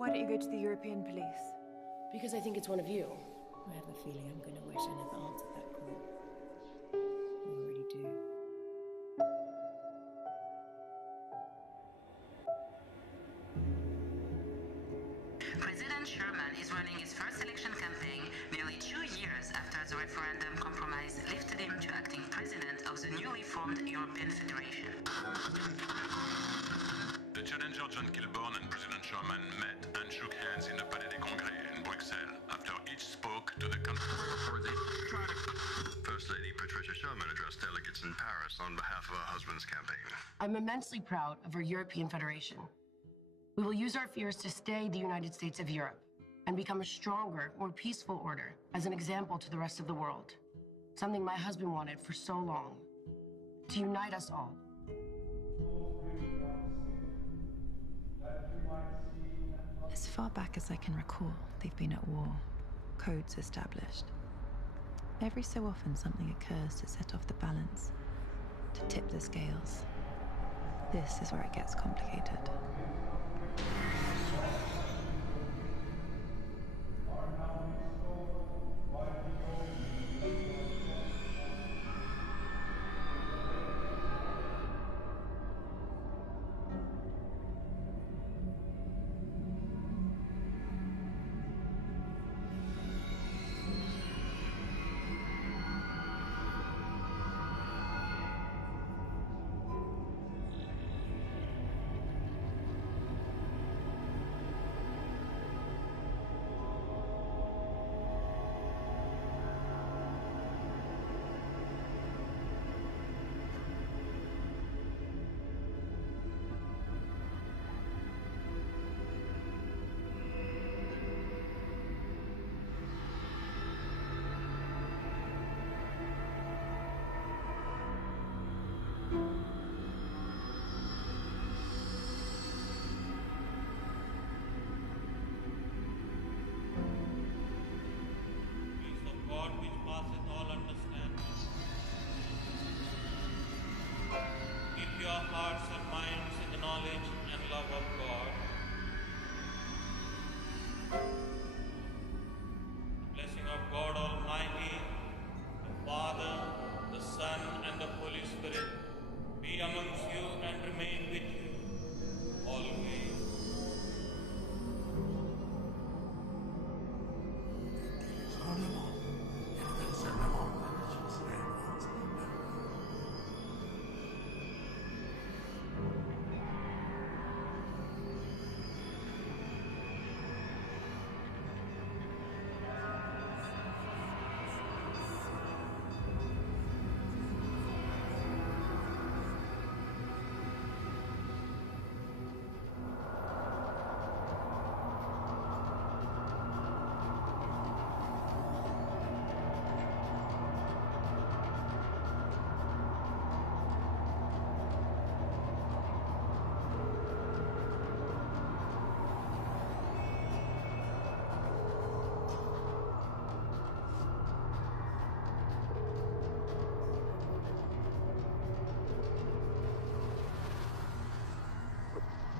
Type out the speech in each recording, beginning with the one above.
Why don't you go to the European police? Because I think it's one of you. I have a feeling I'm going to wish I never answered that call. I already do. President Sherman is running his first election campaign nearly 2 years after the referendum compromise lifted him to acting president of the newly formed European Federation. The challenger John Kilburn and President Sherman met and shook hands in the Palais des Congrès in Bruxelles after each spoke to the country. First Lady Patricia Sherman addressed delegates in Paris on behalf of her husband's campaign. I'm immensely proud of our European Federation. We will use our fears to stay the United States of Europe and become a stronger, more peaceful order as an example to the rest of the world. Something my husband wanted for so long. To unite us all. As far back as I can recall, they've been at war, codes established. Every so often something occurs to set off the balance, to tip the scales. This is where it gets complicated.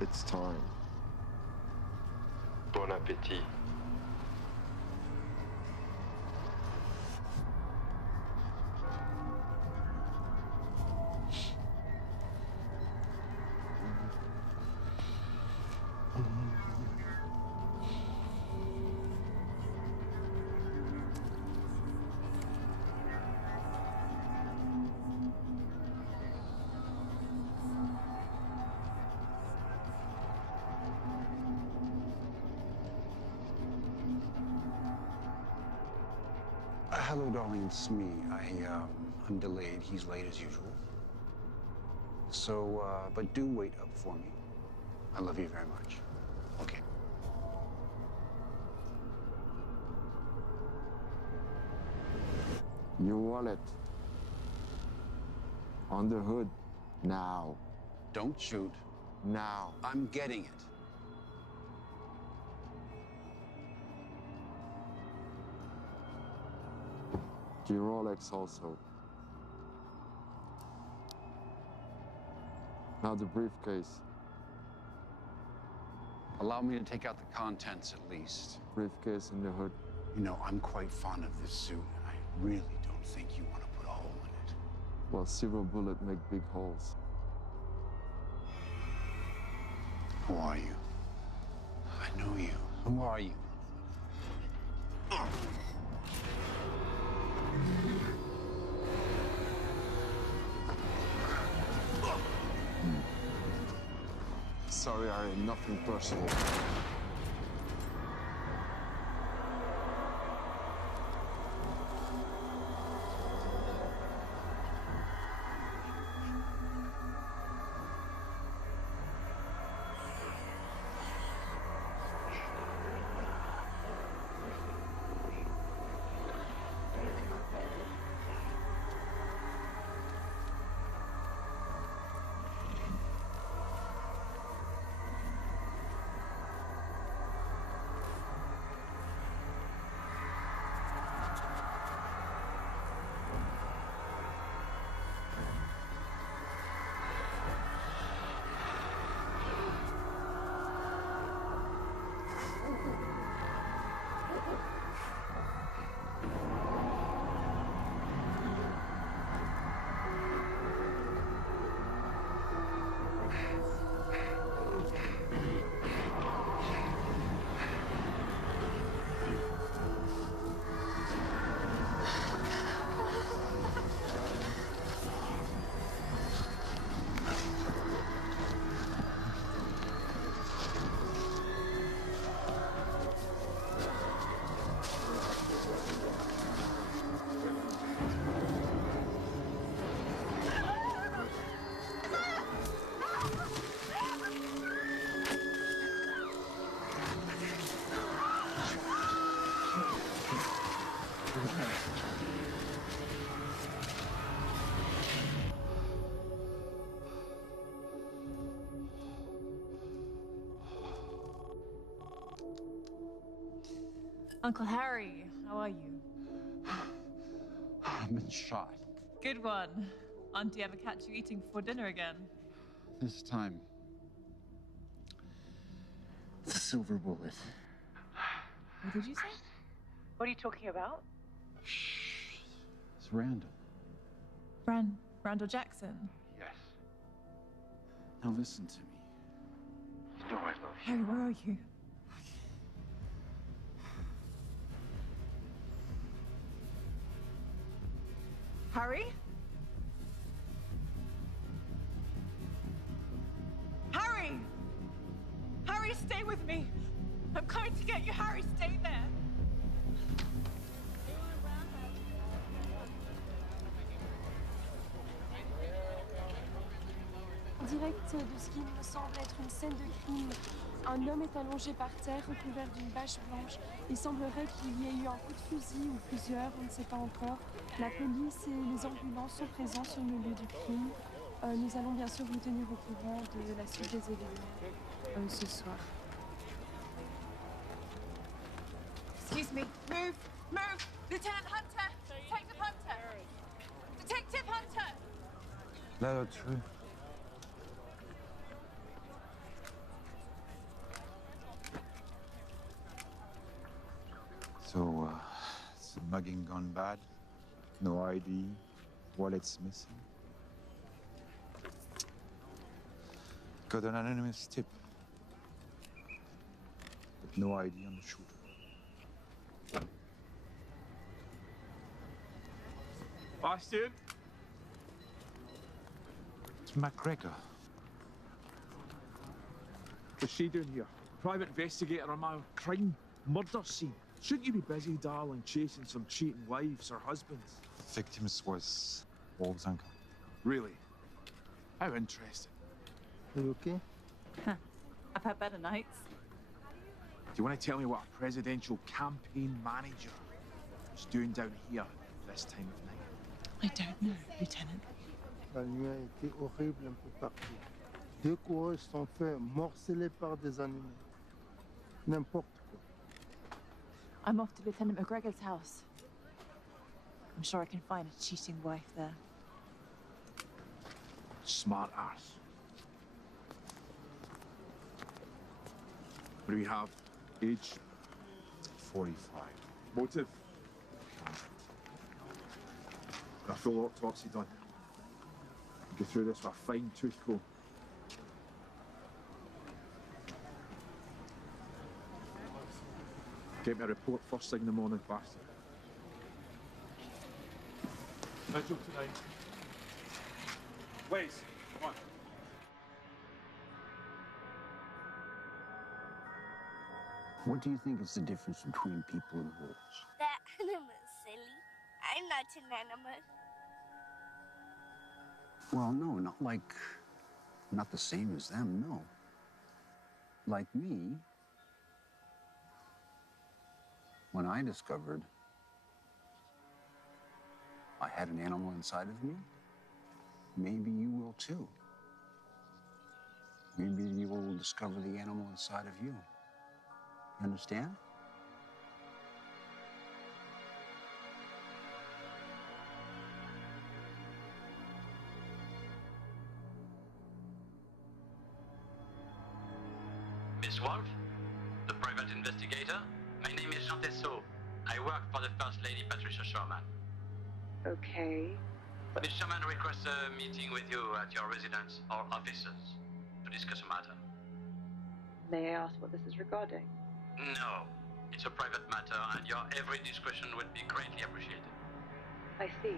It's time. Bon appétit. Hello, darling, it's me. I'm delayed. He's late as usual. So, but do wait up for me. I love you very much. Okay. Your wallet. On the hood. Now. Don't shoot. Now. I'm getting it. Your Rolex also. Now the briefcase. Allow me to take out the contents at least. Briefcase in the hood. You know, I'm quite fond of this suit, and I really don't think you want to put a hole in it. Well, silver bullet make big holes. Who are you? I know you. Who are you? Sorry, Harry, nothing personal. Uncle Harry, how are you? I've been shot. Good one. Auntie ever catch you eating before dinner again? This time, it's a silver bullet. What did you say? What are you talking about? It's random. Randall Jackson? Yes. Now listen to me. You know I love you. Harry, where are you? Harry? Harry! Harry, stay with me! I'm coming to get you, Harry, stay there! En direct de ce qui me semble être une scène de crime. Un homme est allongé par terre, recouvert d'une bâche blanche. Il semblerait qu'il y ait eu un coup de fusil ou plusieurs, on ne sait pas encore. La police et les ambulances sont présents sur le lieu du crime. Nous allons bien sûr vous tenir au courant de la suite des événements ce soir. Excuse me. Move! Move! Lieutenant Hunter! Detective Hunter! Detective Hunter! Let her through. So, is the mugging gone bad? No ID, wallet's missing? Got an anonymous tip, but no ID on the shooter. Bastard! It's McGregor. What's she doing here? Private investigator on my crime murder scene. Shouldn't you be busy, darling, chasing some cheating wives or husbands? The victims was Wolf's uncle. Really? How interesting. Are you okay? Huh. I've had better nights. Do you want to tell me what a presidential campaign manager is doing down here this time of night? I don't know, Lieutenant. La nuit a été horrible un peu partout. 2 coureurs sont faits morceler par des animaux. N'importe quoi. I'm off to Lieutenant McGregor's house. I'm sure I can find a cheating wife there. Smart ass. What do we have? Age? 45. Motive? A full autopsy done. Go through this with a fine tooth comb. Get me a report first thing in the morning, bastard. Vigil tonight. Wes, come on. What do you think is the difference between people and wolves? That animal is silly. I'm not an animal. Well, no, not the same as them, no. Like me, when I discovered I had an animal inside of me, maybe you will too. Maybe you will discover the animal inside of you. You understand? Miss Wolf, the private investigator. My name is Jean Tessot. I work for the First Lady Patricia Sherman. Okay. Miss Sherman requests a meeting with you at your residence or offices to discuss a matter. May I ask what this is regarding? No, it's a private matter and your every discretion would be greatly appreciated. I see.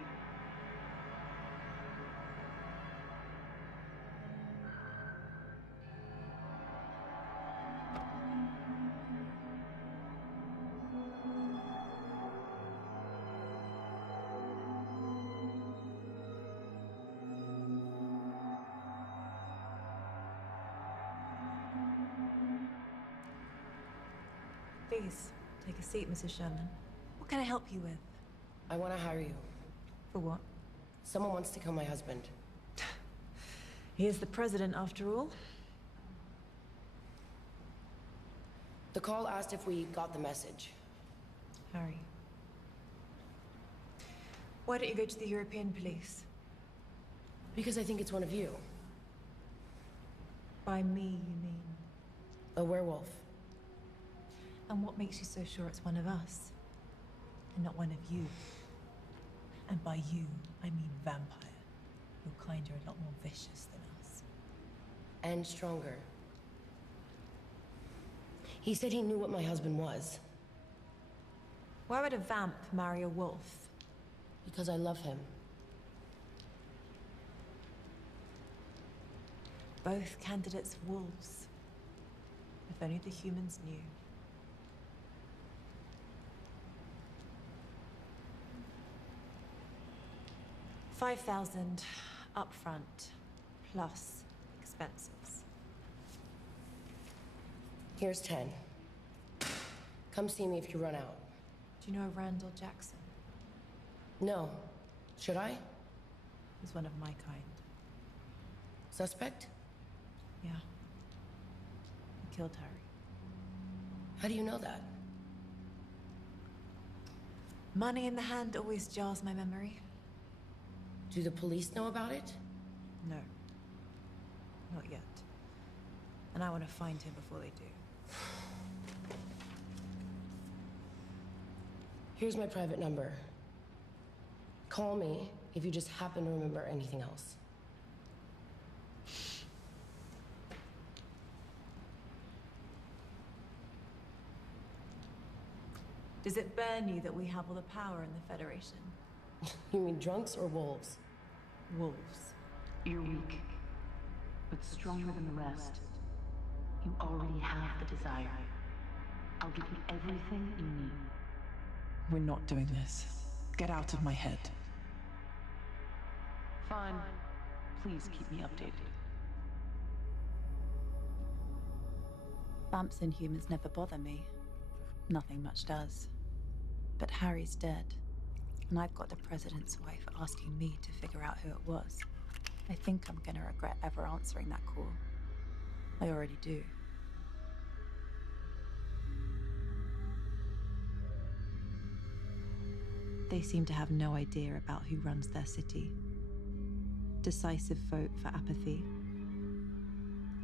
Please, take a seat, Mrs. Sherman. What can I help you with? I want to hire you. For what? Someone wants to kill my husband. He is the president, after all. The call asked if we got the message. Harry. Why don't you go to the European police? Because I think it's one of you. By me, you mean? A werewolf. And what makes you so sure it's one of us? And not one of you? And by you, I mean vampire. Your kind are a lot more vicious than us. And stronger. He said he knew what my husband was. Why would a vamp marry a wolf? Because I love him. Both candidates wolves. If only the humans knew. 5,000 upfront, plus expenses. Here's 10. Come see me if you run out. Do you know Randall Jackson? No. Should I? He's one of my kind. Suspect? Yeah. He killed Harry. How do you know that? Money in the hand always jars my memory. Do the police know about it? No. Not yet. And I want to find him before they do. Here's my private number. Call me if you just happen to remember anything else. Does it burn you that we have all the power in the Federation? You mean drunks or wolves? Wolves. You're weak, but stronger than the rest. You already have the desire. I'll give you everything you need. We're not doing this. Get out of my head. Fine. Please keep me updated. Vamps and humans never bother me. Nothing much does. But Harry's dead. And I've got the president's wife asking me to figure out who it was. I think I'm gonna regret ever answering that call. I already do. They seem to have no idea about who runs their city. Decisive vote for apathy.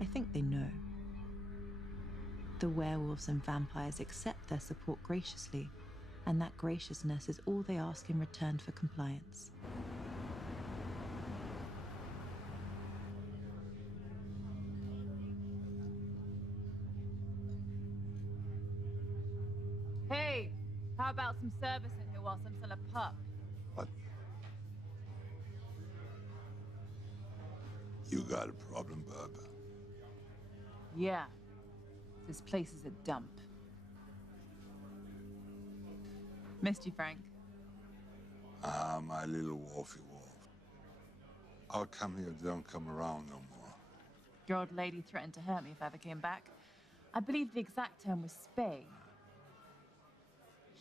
I think they know. The werewolves and vampires accept their support graciously, and that graciousness is all they ask in return for compliance. Hey, how about some service in here whilst I'm still a pup? What? You got a problem, bub? Yeah. This place is a dump. Missed you, Frank. Ah, my little wolfy wolf. How come you don't come around no more? Your old lady threatened to hurt me if I ever came back. I believe the exact term was spay.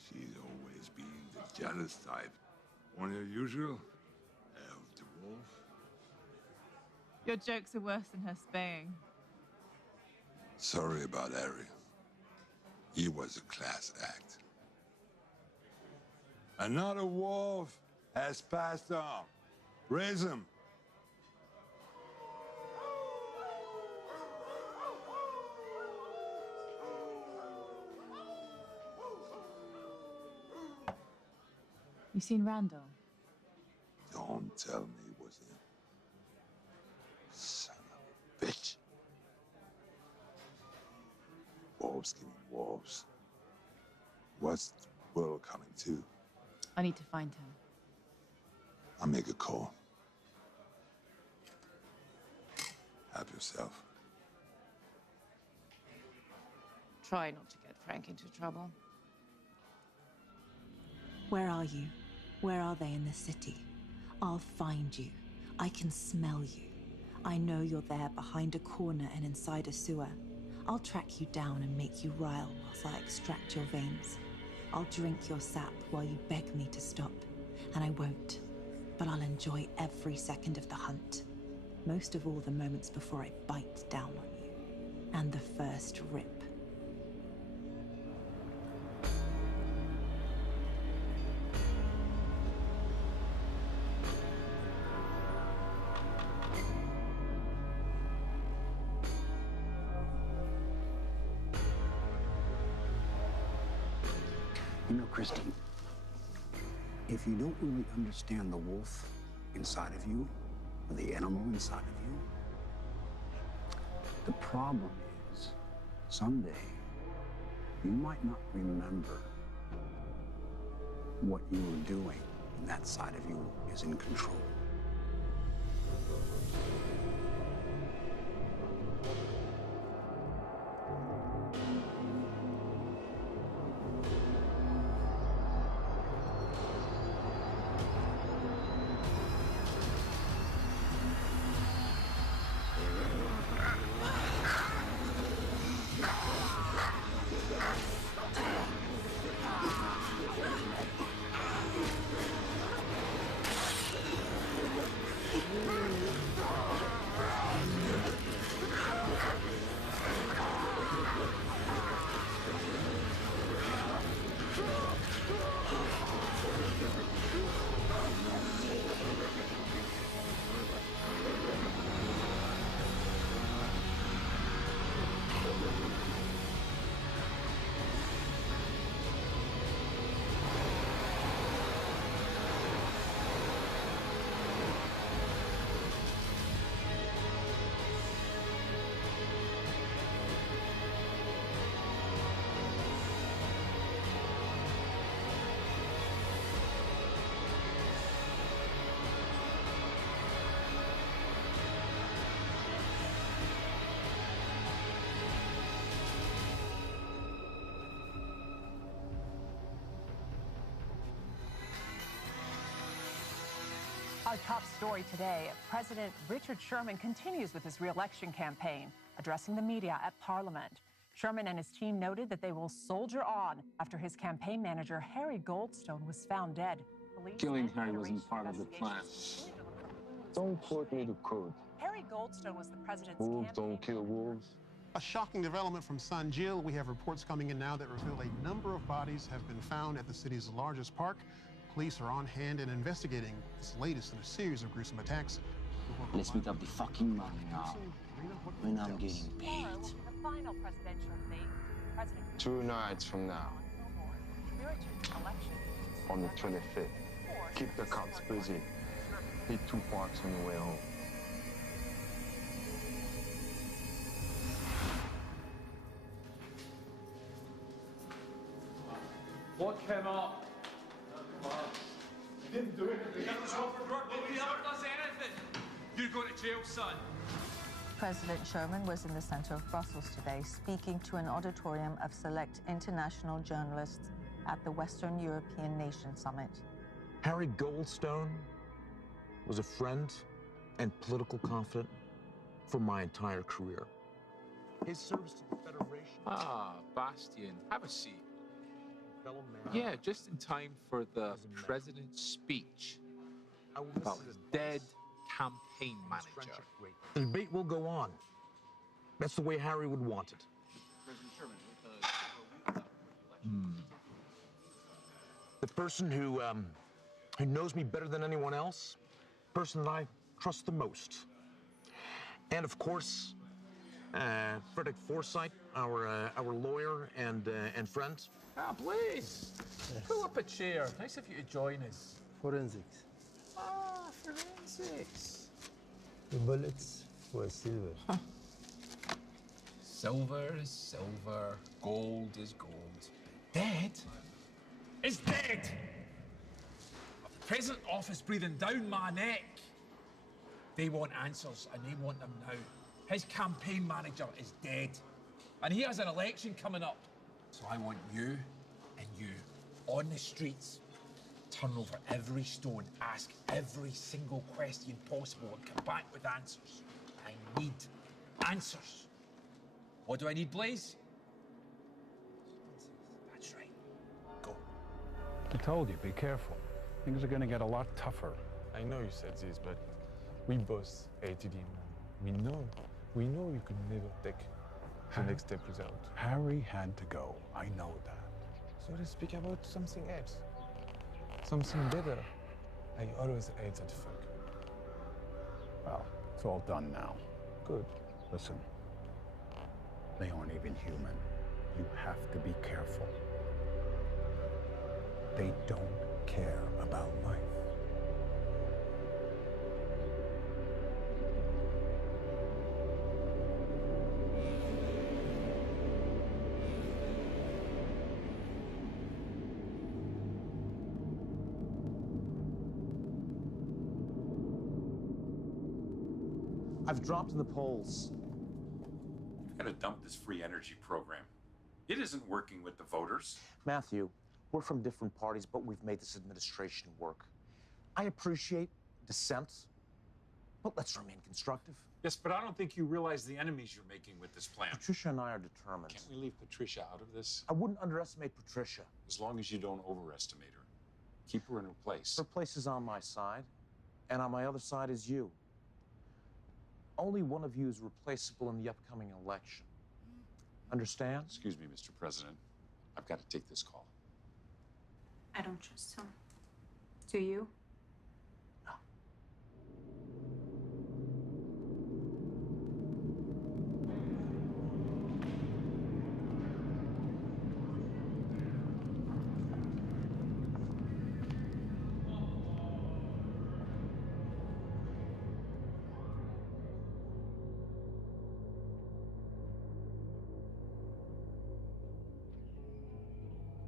She's always been the jealous type. One of the usual? Elf the wolf? Your jokes are worse than her spaying. Sorry about Harry. He was a class act. Another wolf has passed on. Raise him. You seen Randall? Don't tell me it was him. Son of a bitch. Wolves killing wolves. What's the world coming to? I need to find him. I'll make a call. Help yourself. Try not to get Frank into trouble. Where are you? Where are they in the city? I'll find you. I can smell you. I know you're there behind a corner and inside a sewer. I'll track you down and make you rile whilst I extract your veins. I'll drink your sap while you beg me to stop. And I won't, but I'll enjoy every second of the hunt. Most of all the moments before I bite down on you. And the first rip. You know, Kristen, if you don't really understand the wolf inside of you, or the animal inside of you, the problem is, someday, you might not remember what you were doing, and that side of you is in control. Our top story today, President Richard Sherman continues with his re-election campaign, addressing the media at Parliament. Sherman and his team noted that they will soldier on after his campaign manager, Harry Goldstone, was found dead. Killing Harry wasn't part of the plan. Don't quote me the code. Harry Goldstone was the president's Wolves don't kill wolves. A shocking development from San Gil. We have reports coming in now that reveal a number of bodies have been found at the city's largest park. Police are on hand and investigating this latest in a series of gruesome attacks. Let's meet up the fucking money now, when I'm getting paid. final presidential debate, President 2 nights from now, on the 25th. Keep the cops busy. Hit 2 parks on your way home. Lock him up. You didn't do anything. That was Robert Burke. Nobody ever does anything. You're going to jail, son. President Sherman was in the center of Brussels today, speaking to an auditorium of select international journalists at the Western European Nation Summit. Harry Goldstone was a friend and political confidant for my entire career. His service to the Federation... Ah, Bastian, have a seat. Fellow man. Yeah, just in time for the president's speech about his dead campaign manager. The debate will go on. That's the way Harry would want it. The person who knows me better than anyone else, person that I trust the most. And of course, Frederick Forsyth, our lawyer and friend. Ah, please. Pull up a chair. Nice of you to join us. Forensics. Ah, forensics. The bullets were silver. Huh. Silver is silver. Gold is gold. Dead is dead. A present office breathing down my neck. They want answers, and they want them now. His campaign manager is dead, and he has an election coming up. So I want you and you on the streets. Turn over every stone, ask every single question possible, and come back with answers. I need answers. What do I need, Blaze? That's right. Go. I told you, be careful. Things are going to get a lot tougher. I know you said this, but we both hated him. We know you could never take the next step without. Harry had to go. I know that. So let's speak about something else. Something better. I always hate that fuck. Well, it's all done now. Good. Listen, they aren't even human. You have to be careful. They don't care about life. I've dropped in the polls. We've got to dump this free energy program. It isn't working with the voters. Matthew, we're from different parties, but we've made this administration work. I appreciate dissent, but let's remain constructive. Yes, but I don't think you realize the enemies you're making with this plan. Patricia and I are determined. Can't we leave Patricia out of this? I wouldn't underestimate Patricia. As long as you don't overestimate her. Keep her in her place. Her place is on my side, and on my other side is you. Only one of you is replaceable in the upcoming election. Understand? Excuse me, Mr. President. I've got to take this call. I don't trust him. Do you?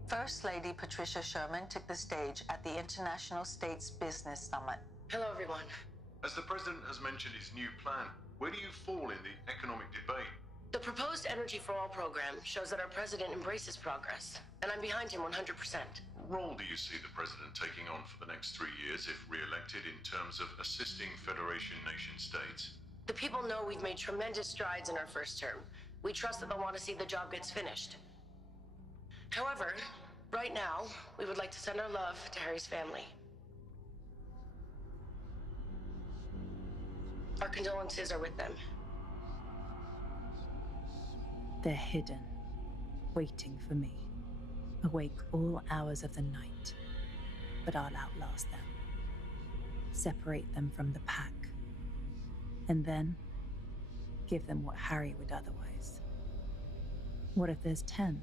First Lady Patricia Sherman took the stage at the International States Business Summit. Hello, everyone. As the president has mentioned his new plan, where do you fall in the economic debate? The proposed Energy for All program shows that our president embraces progress, and I'm behind him 100%. What role do you see the president taking on for the next 3 years if re-elected in terms of assisting Federation nation states? The people know we've made tremendous strides in our first term. We trust that they'll want to see the job gets finished. However, right now, we would like to send our love to Harry's family. Our condolences are with them. They're hidden, waiting for me, awake all hours of the night. But I'll outlast them, separate them from the pack, and then give them what Harry would otherwise What if there's 10?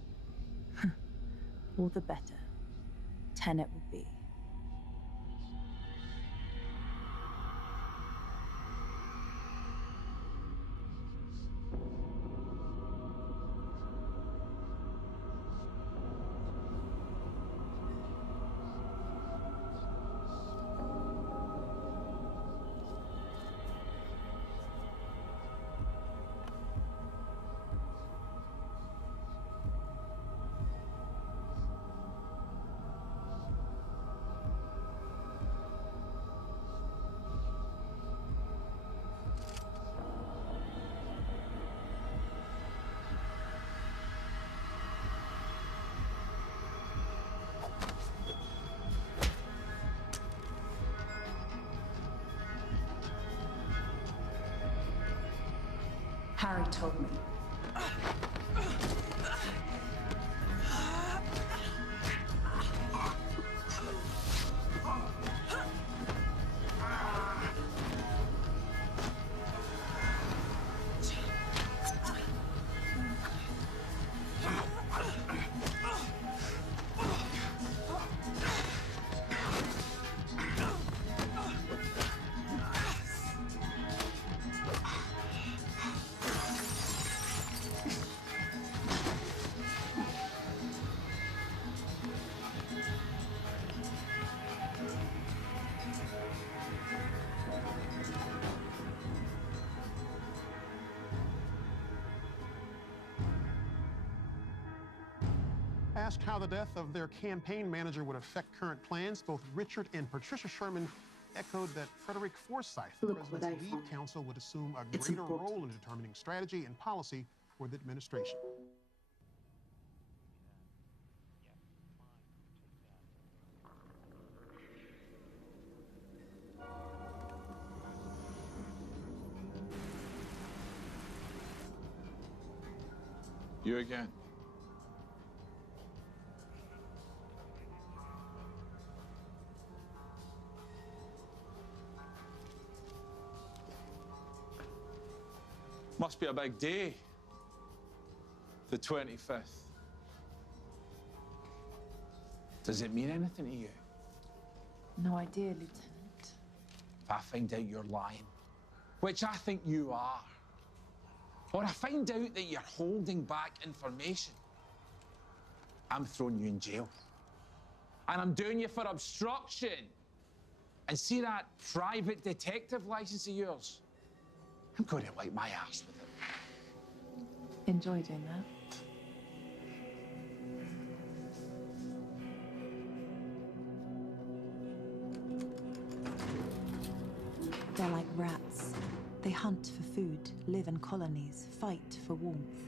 All the better. 10 it will be. Harry told me. Asked how the death of their campaign manager would affect current plans, both Richard and Patricia Sherman echoed that Frederick Forsyth, the president's lead counsel, would assume a greater role in determining strategy and policy for the administration. You again. Must be a big day. The 25th. Does it mean anything to you? No idea, Lieutenant. If I find out you're lying, which I think you are, or I find out that you're holding back information, I'm throwing you in jail. And I'm doing you for obstruction. And see that private detective license of yours? I'm going to wipe my ass with it. Enjoy doing that. They're like rats. They hunt for food, live in colonies, fight for warmth.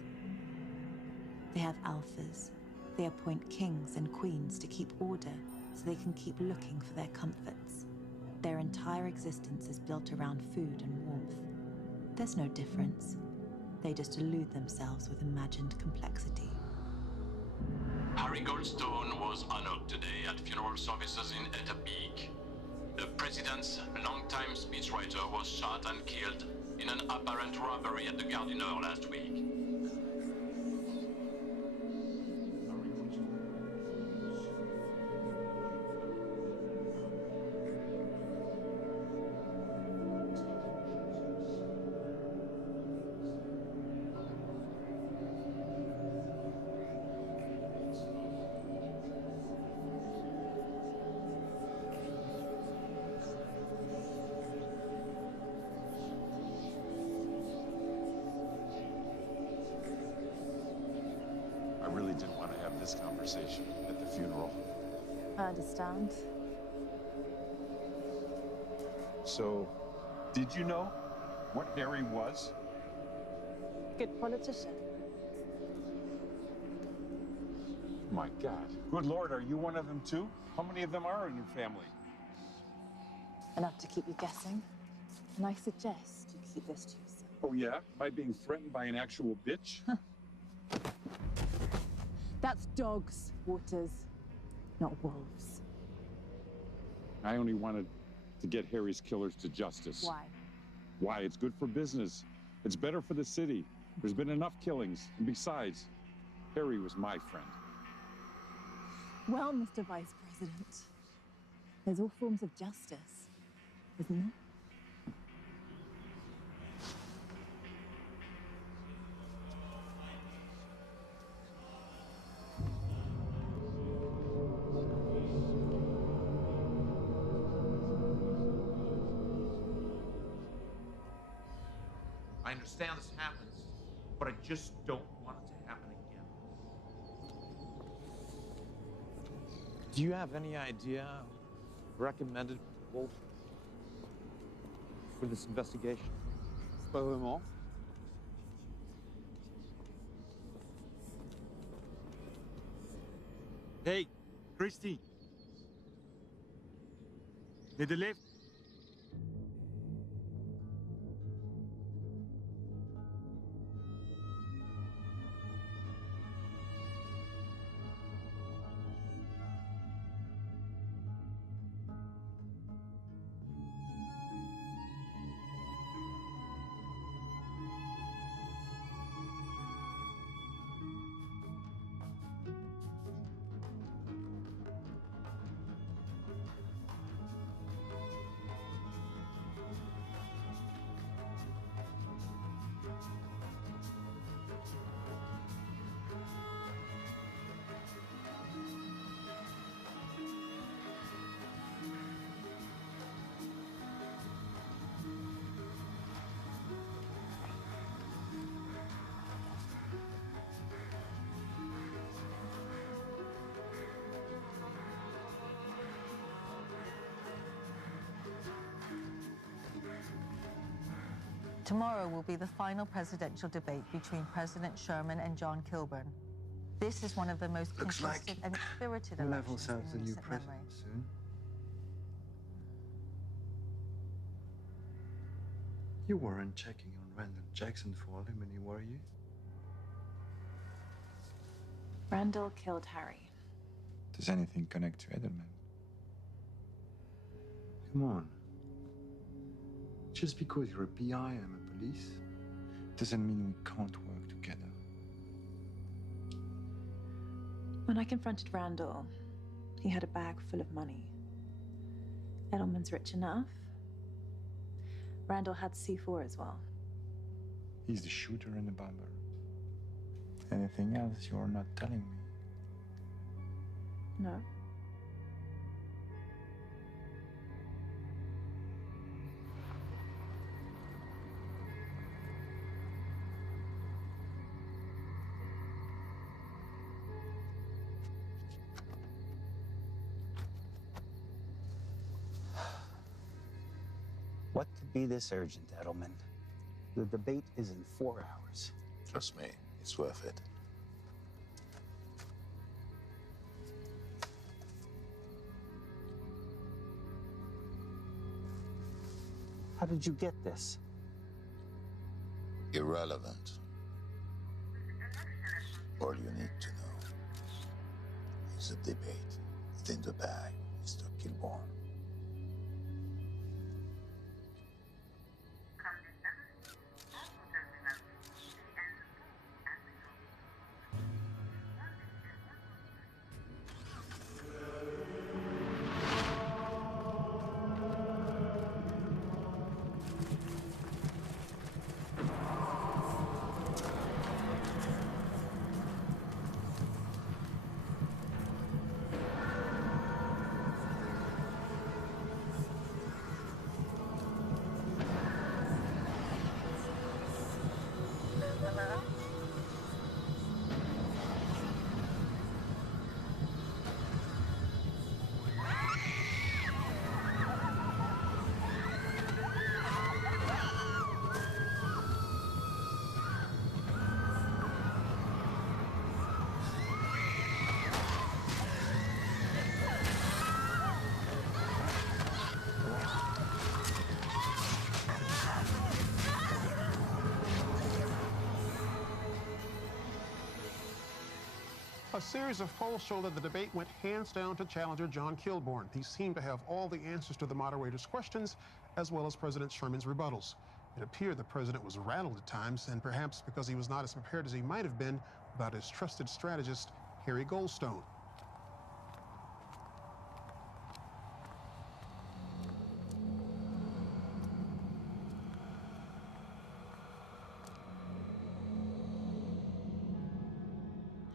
They have alphas. They appoint kings and queens to keep order so they can keep looking for their comforts. Their entire existence is built around food and warmth. There's no difference. They just elude themselves with imagined complexity. Harry Goldstone was honored today at funeral services in Etapeak. The president's longtime speechwriter was shot and killed in an apparent robbery at the Gare du Nord last week. I really didn't want to have this conversation at the funeral. I understand. So, did you know what Harry was? Good politician. My God. Good Lord, are you one of them too? How many of them are in your family? Enough to keep you guessing. And I suggest you keep this to yourself. Oh yeah? Am I being threatened by an actual bitch? That's dogs, Waters, not wolves. I only wanted to get Harry's killers to justice. Why? Why? It's good for business. It's better for the city. There's been enough killings. And besides, Harry was my friend. Well, Mr. Vice President, there's all forms of justice, isn't there? I understand this happens, but I just don't want it to happen again. Do you have any idea recommended people for this investigation? Pas vraiment. Hey, Christy. To the left. Tomorrow will be the final presidential debate between President Sherman and John Kilburn. This is one of the most contested and spirited elections in recent memory. Soon. You weren't checking on Randall Jackson for Alumni, were you? Randall killed Harry. Does anything connect to Edelman? Come on. Just because you're a PI and I'm a police, doesn't mean we can't work together. When I confronted Randall, he had a bag full of money. Edelman's rich enough. Randall had C4 as well. He's the shooter and the bomber. Anything else you're not telling me? No. What could be this urgent, Edelman? The debate is in 4 hours. Trust me, it's worth it. How did you get this? Irrelevant. All you need to know is a debate within the bag, Mr. Kilburn. A series of polls show that the debate went hands down to challenger John Kilburn. He seemed to have all the answers to the moderator's questions, as well as President Sherman's rebuttals. It appeared the president was rattled at times, and perhaps because he was not as prepared as he might have been about his trusted strategist, Harry Goldstone.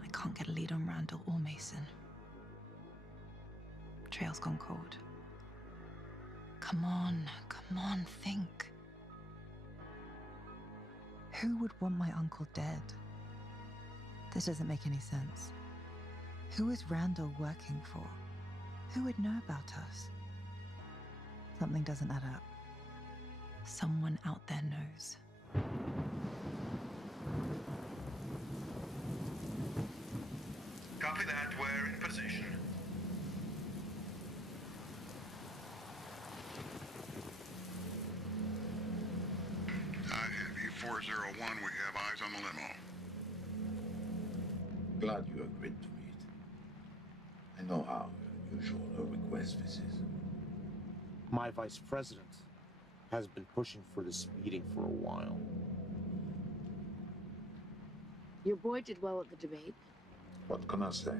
I can't get a lead on Randall or Mason. Trail's gone cold. Come on, think. Who would want my uncle dead? This doesn't make any sense. Who is Randall working for? Who would know about us? Something doesn't add up. Someone out there knows. Copy that. We're in position. E401, we have eyes on the limo. Glad you agreed to meet. I know how unusual a request this is. My vice president has been pushing for this meeting for a while. Your boy did well at the debate. What can I say?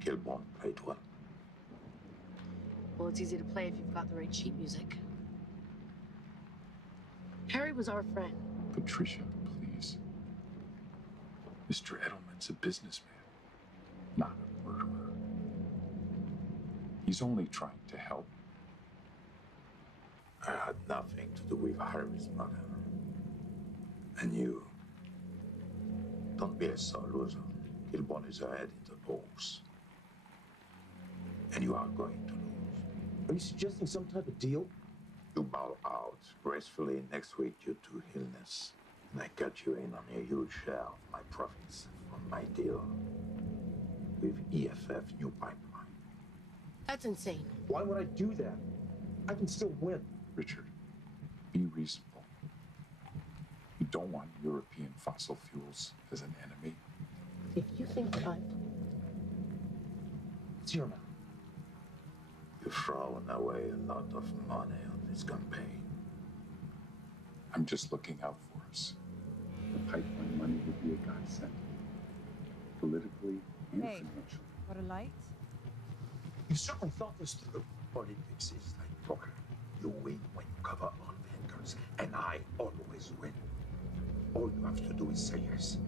Kilborn played well. Well, it's easy to play if you've got the right sheet music. Harry was our friend. Patricia, please. Mr. Edelman's a businessman, not a murderer. He's only trying to help. I had nothing to do with Harry's murder. And you. Don't be a sore loser. Kilborn is ahead in the polls. And you are going to lose. Are you suggesting some type of deal? You bow out gracefully next week due to illness. And I cut you in on a huge share of my profits from my deal with EFF New Pipeline. That's insane. Why would I do that? I can still win. Richard, be reasonable. You don't want European fossil fuels as an enemy. If you think that I'm... It's your mouth. You've thrown away a lot of money on this campaign. I'm just looking out for us. The pipeline money would be a godsend, politically and Hey, financially. got a light? You certainly thought this through. Politics is like poker. You win when you cover all the angles, and I always win. All you have to do is say yes.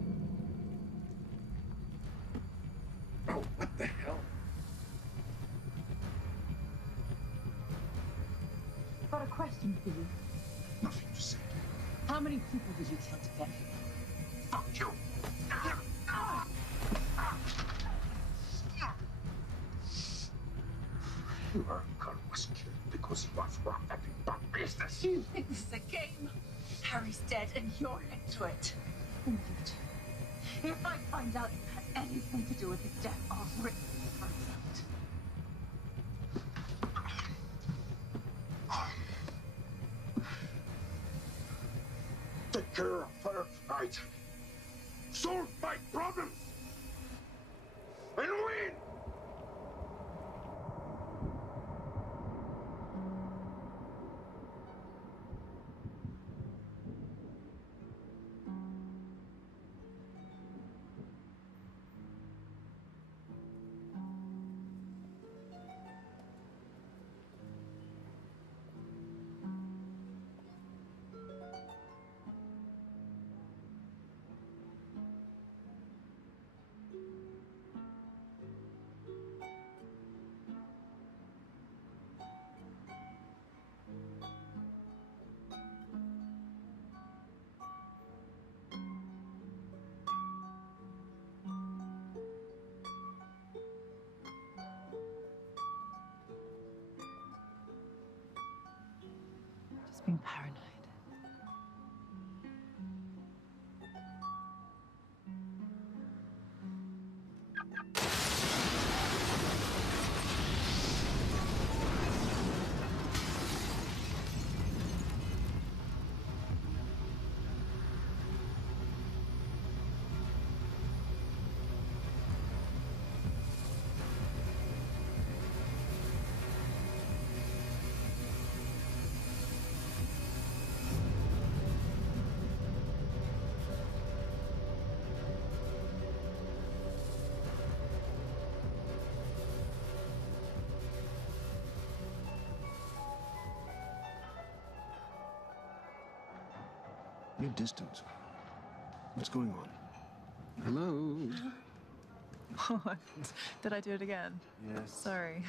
Oh, what the hell? Got a question for you. Nothing to say. How many people did you kill to get here? Fuck you! Your uncle was killed because he was wrapped up in bad business. You think this is a game? Harry's dead and you're into it. And you too. If I find out you had anything to do with his death, I'll rip your throats out. Take care of her tonight. Solve my problems. And win! Just being paranoid. You're distant. What's going on? Hello? What? Did I do it again? Yes. Sorry.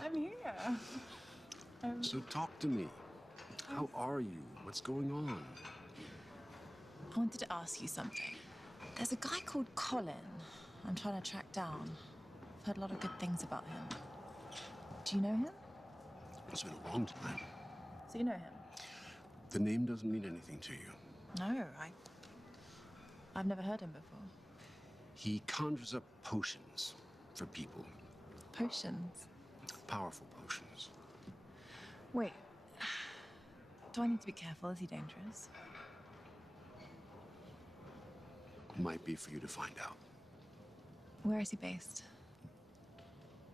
I'm here. So talk to me. How are you? What's going on? I wanted to ask you something. There's a guy called Colin I'm trying to track down. I've heard a lot of good things about him. Do you know him? It's been a long time. So you know him? The name doesn't mean anything to you. No, I've never heard him before. He conjures up potions for people. Potions? Powerful potions. Wait. Do I need to be careful? Is he dangerous? Might be for you to find out. Where is he based?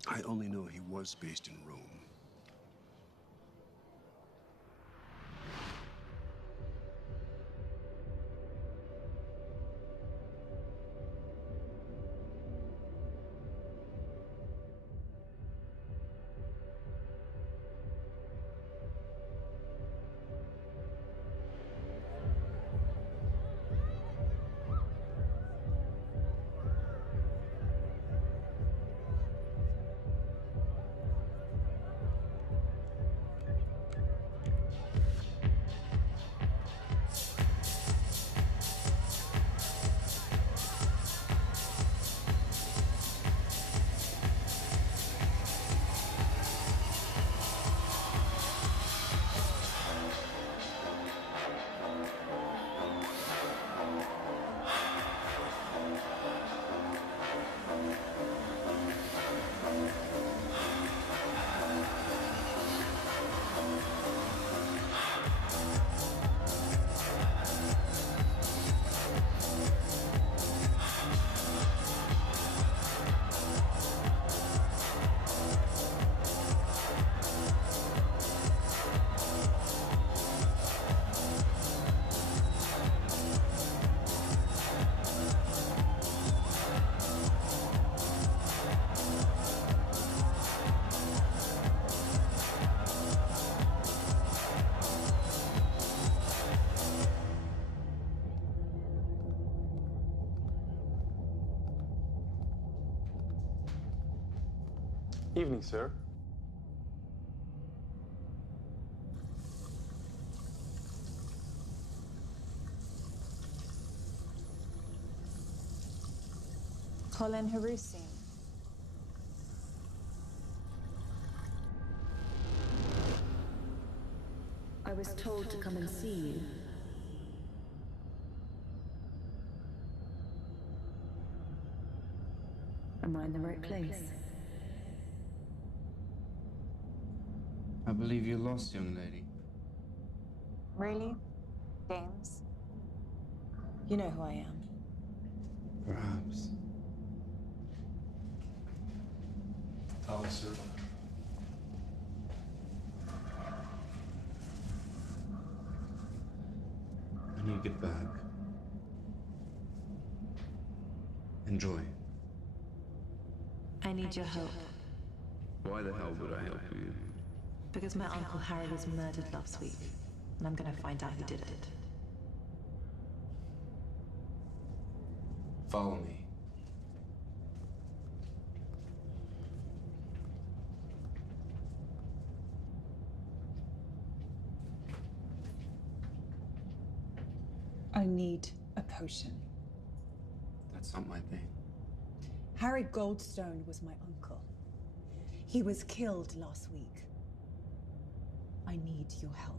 I only know he was based in Rome. Evening, sir. Colin Harusi. I was told to come and see you. Am I in the right place? I believe you're lost, young lady. Really? James? You know who I am. Perhaps. I'll serve. When you get back, enjoy. I need your help. Why the hell would I help you? Because my Uncle Harry was murdered last week, and I'm gonna find out who did it. Follow me. I need a potion. That's not my thing. Harry Goldstone was my uncle. He was killed last week. I need your help.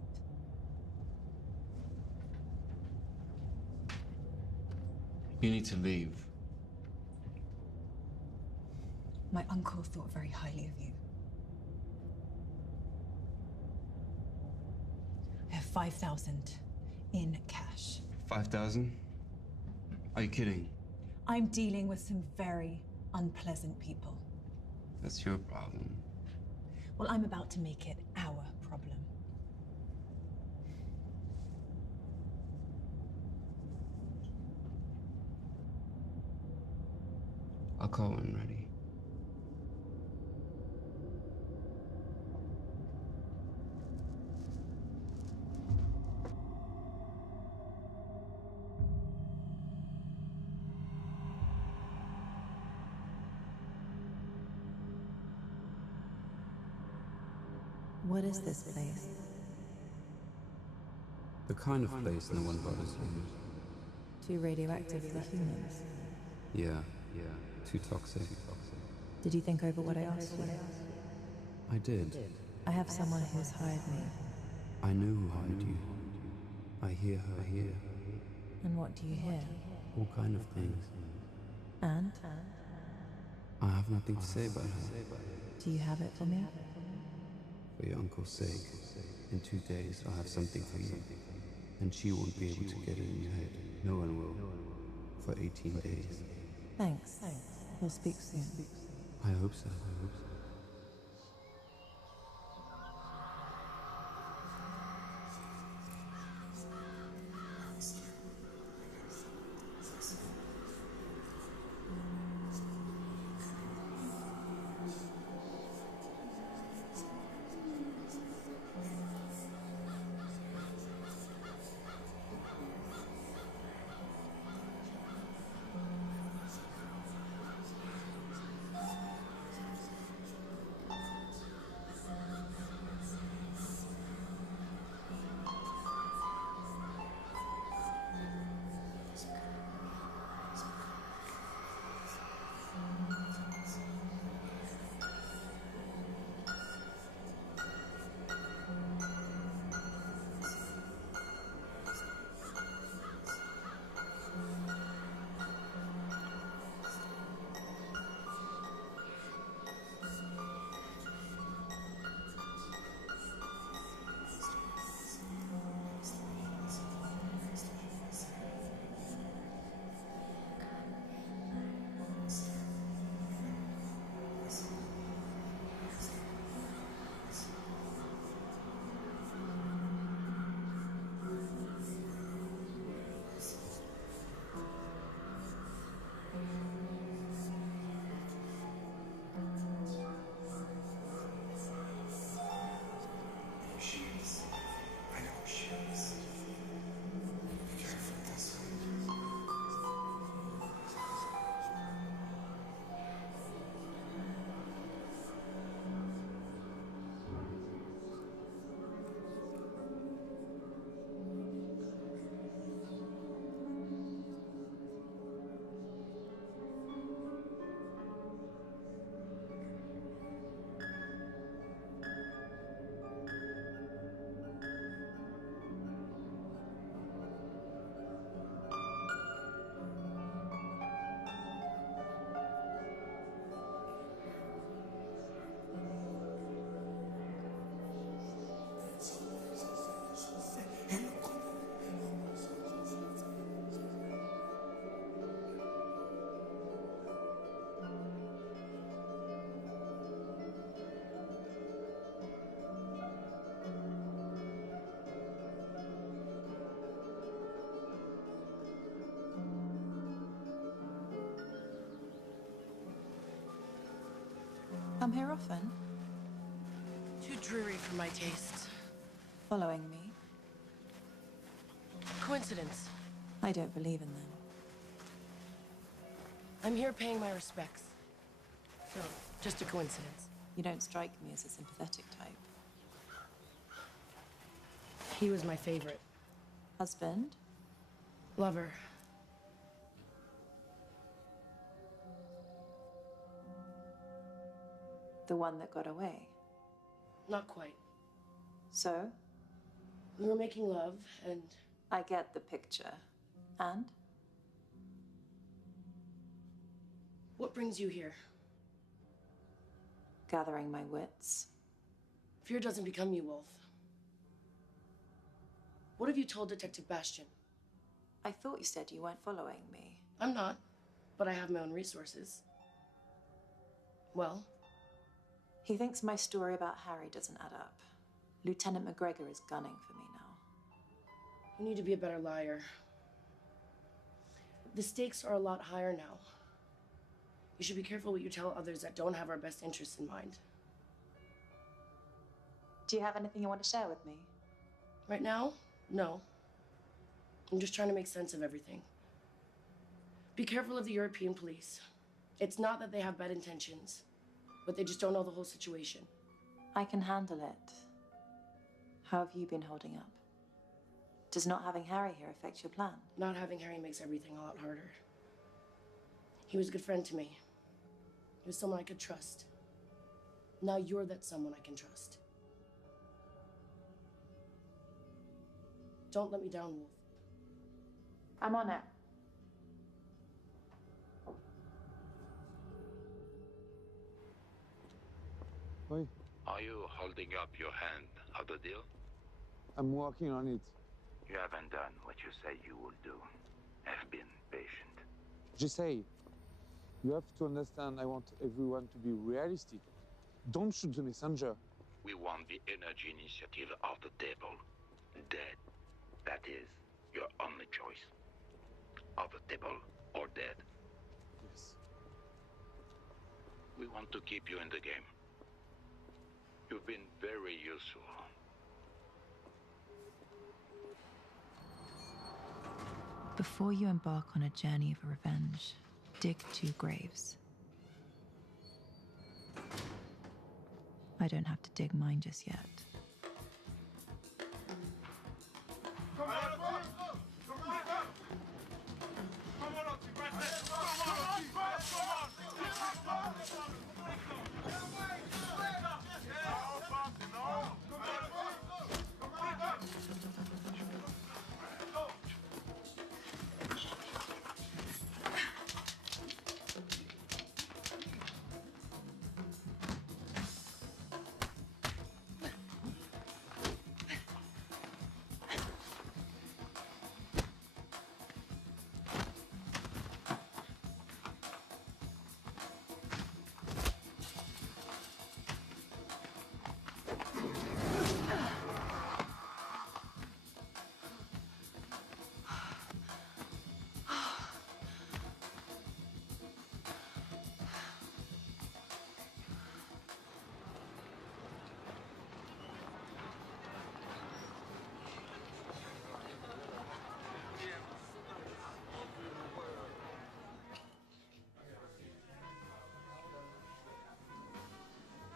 You need to leave. My uncle thought very highly of you. I have 5,000 in cash. 5,000? Are you kidding? I'm dealing with some very unpleasant people. That's your problem. Well, I'm about to make it our problem. I'll call when ready. What is this place? The kind of place no one bothers you. Too radioactive for humans. Yeah, too toxic. Did you think over what I asked you? I did. I have someone who's hired me. I know who hired you. I hear her here. And what do you hear? All kind of things. And? I have nothing to say about her. Do you have it for me? For your uncle's sake, in 2 days I'll have something for you. And she won't be able to get it in your head. No one will. For 18 days. Thanks. We'll speak soon. I hope so. Come here often? Too dreary for my taste. Following me? Coincidence. I don't believe in them. I'm here paying my respects. So, just a coincidence. You don't strike me as a sympathetic type. He was my favorite. Husband? Lover. The one that got away? Not quite. So? We were making love, and... I get the picture. And? What brings you here? Gathering my wits. Fear doesn't become you, Wolf. What have you told Detective Bastian? I thought you said you weren't following me. I'm not, but I have my own resources. Well? He thinks my story about Harry doesn't add up. Lieutenant McGregor is gunning for me now. You need to be a better liar. The stakes are a lot higher now. You should be careful what you tell others that don't have our best interests in mind. Do you have anything you want to share with me? Right now, no. I'm just trying to make sense of everything. Be careful of the European police. It's not that they have bad intentions, but they just don't know the whole situation. I can handle it. How have you been holding up? Does not having Harry here affect your plan? Not having Harry makes everything a lot harder. He was a good friend to me. He was someone I could trust. Now you're that someone I can trust. Don't let me down, Wolf. I'm on it. Oi, Are you holding up your hand of the deal? I'm working on it. You haven't done what you said you would do. Have been patient. Just say, you have to understand I want everyone to be realistic. Don't shoot the messenger. We want the energy initiative off the table. Dead. That is your only choice. Off the table or dead. Yes. We want to keep you in the game. You've been very useful. Before you embark on a journey of revenge, dig 2 graves. I don't have to dig mine just yet.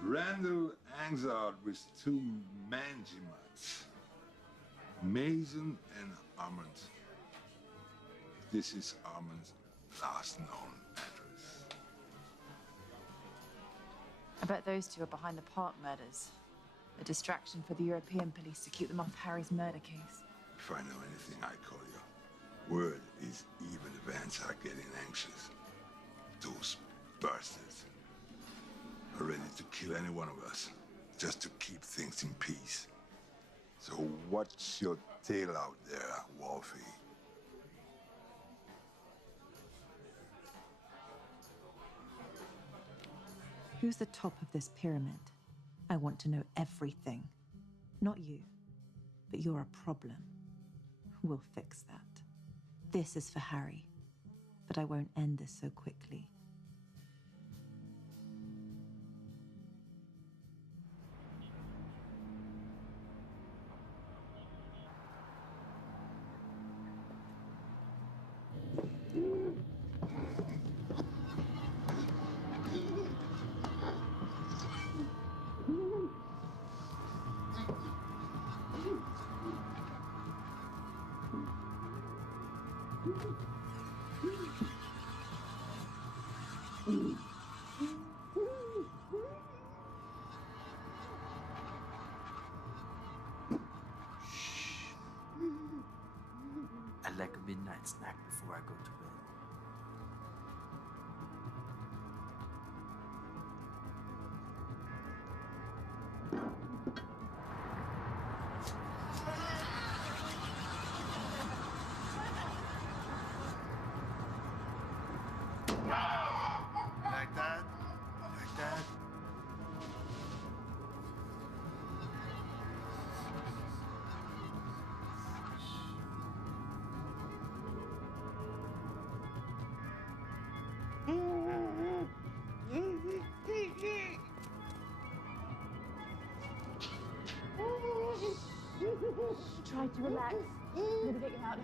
Randall hangs out with 2 Manjimats, Mason and Armand. This is Armand's last known address. I bet those 2 are behind the Park murders. A distraction for the European police to keep them off Harry's murder case. If I know anything, I call you. Word is even events are getting anxious. Those bastards are ready to kill any one of us, just to keep things in peace. So watch your tail out there, Wolfie. Who's the top of this pyramid? I want to know everything. Not you, but you're a problem. We'll fix that. This is for Harry, but I won't end this so quickly. I like a midnight snack before I go to bed. Like that? Like that? Try to relax. I'm gonna get you out of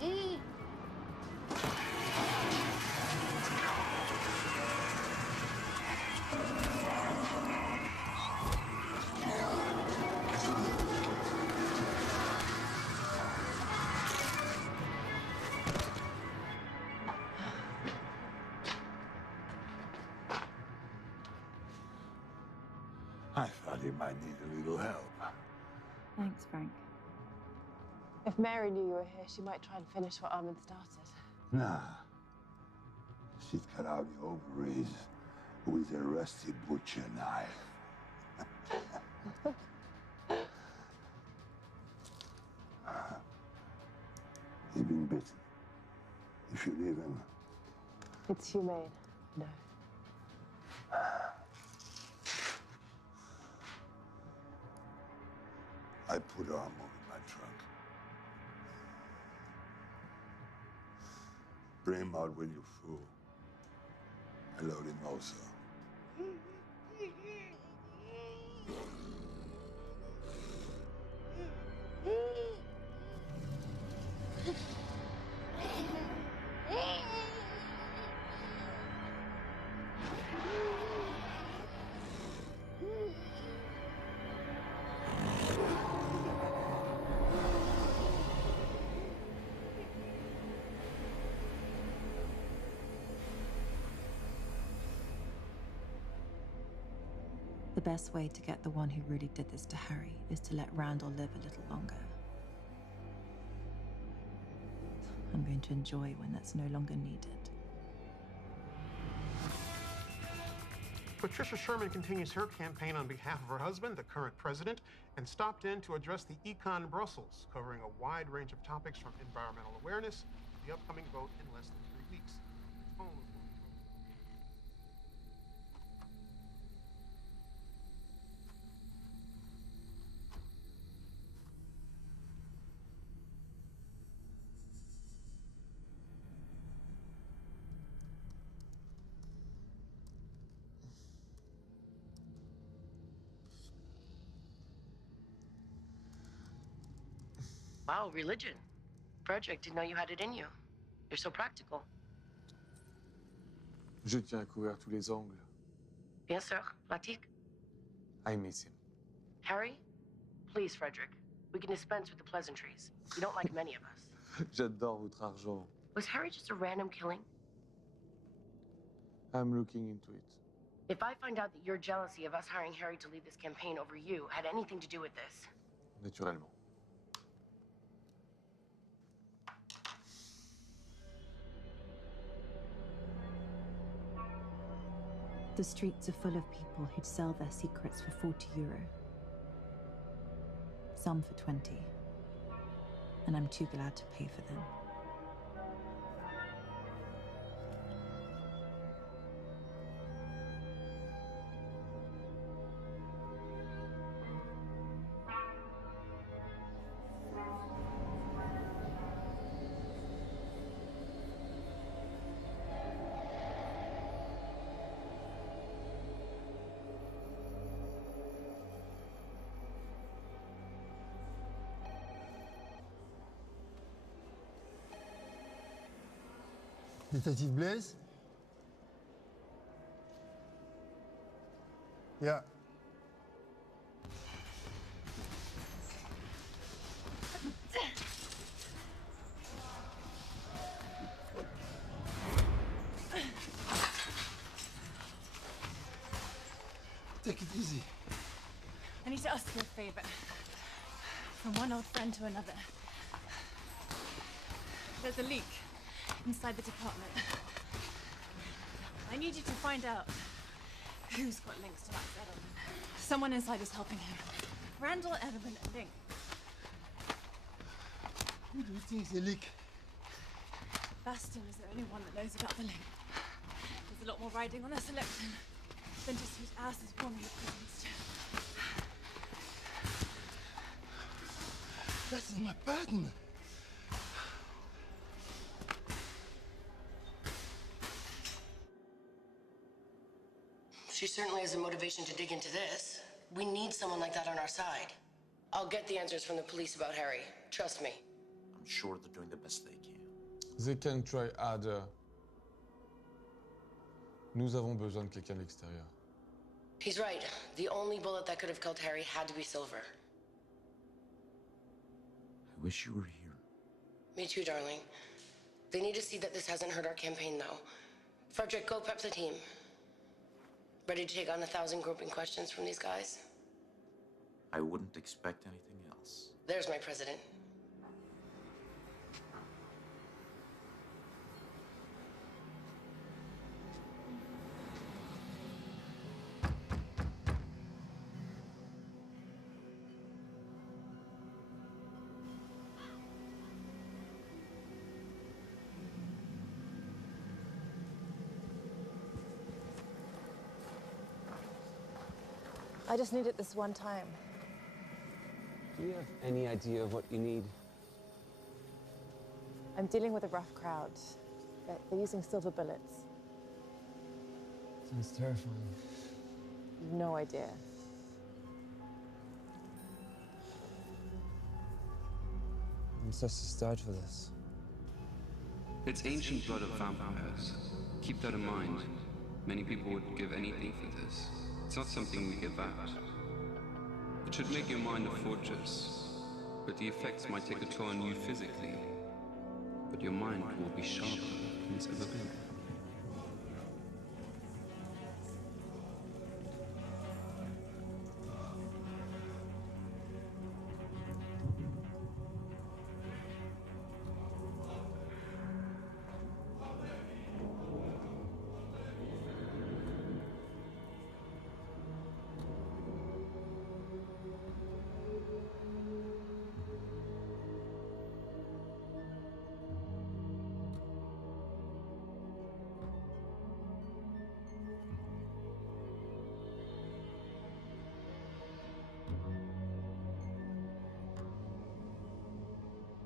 here. Somebody might need a little help. Thanks, Frank. If Mary knew you were here, she might try and finish what Ahmed started. Nah. She'd cut out your ovaries with a rusty butcher knife. He's been bitten. If you leave him, It's humane. No. I put ammo in my trunk. Bring him out when you're full. I load him also. The best way to get the one who really did this to Harry is to let Randall live a little longer. I'm going to enjoy when that's no longer needed. Patricia Sherman continues her campaign on behalf of her husband, the current president, and stopped in to address the Econ Brussels, covering a wide range of topics from environmental awareness to the upcoming vote in less than 3 weeks. Wow, religion. Frederick didn't know you had it in you. You're so practical. Je tiens à couvrir tous les angles. Bien sûr, pratique. I miss him. Harry, please, Frederick. We can dispense with the pleasantries. You don't like many of us. J'adore votre argent. Was Harry just a random killing? I'm looking into it. If I find out that your jealousy of us hiring Harry to lead this campaign over you had anything to do with this. Naturellement. The streets are full of people who'd sell their secrets for €40. Some for 20. And I'm too glad to pay for them. Detective Blaze? Yeah. Take it easy. I need to ask you a favor. From one old friend to another. There's a leak inside the department. I need you to find out who's got links to Max Edelman. Someone inside is helping him. Randall Edelman and Link. Who do you think is the leak? Baston is the only one that knows about the link. There's a lot more riding on this election than just whose ass is warming the prisons. That's my pattern. She certainly has the motivation to dig into this. We need someone like that on our side. I'll get the answers from the police about Harry. Trust me. I'm sure they're doing the best they can. They can try harder. Nous avons besoin de quelqu'un de l'extérieur. He's right. The only bullet that could have killed Harry had to be silver. I wish you were here. Me too, darling. They need to see that this hasn't hurt our campaign, though. Frederick, go prep the team. Ready to take on 1,000 groping questions from these guys? I wouldn't expect anything else. There's my president. I just need it this one time. Do you have any idea of what you need? I'm dealing with a rough crowd. They're using silver bullets. Sounds terrifying. No idea. Ancestors died for this. It's ancient blood of vampires. Keep that in mind. Many people would give anything for this. It's not something we give out. It should make your mind a fortress, but the effects might take a toll on you physically. But your mind will be sharper than it's ever been.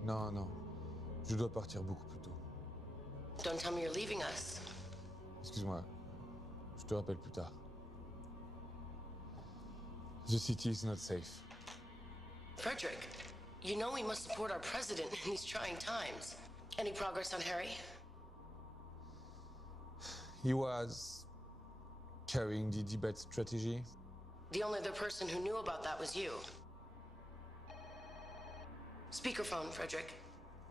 Non, non. Je dois partir beaucoup plus tôt. Don't tell me you're leaving us. Excuse-moi. Je te rappelle plus tard. The city is not safe. Frederick, you know we must support our president in these trying times. Any progress on Harry? He was carrying the debate strategy. The only other person who knew about that was you. Speakerphone, Frederick.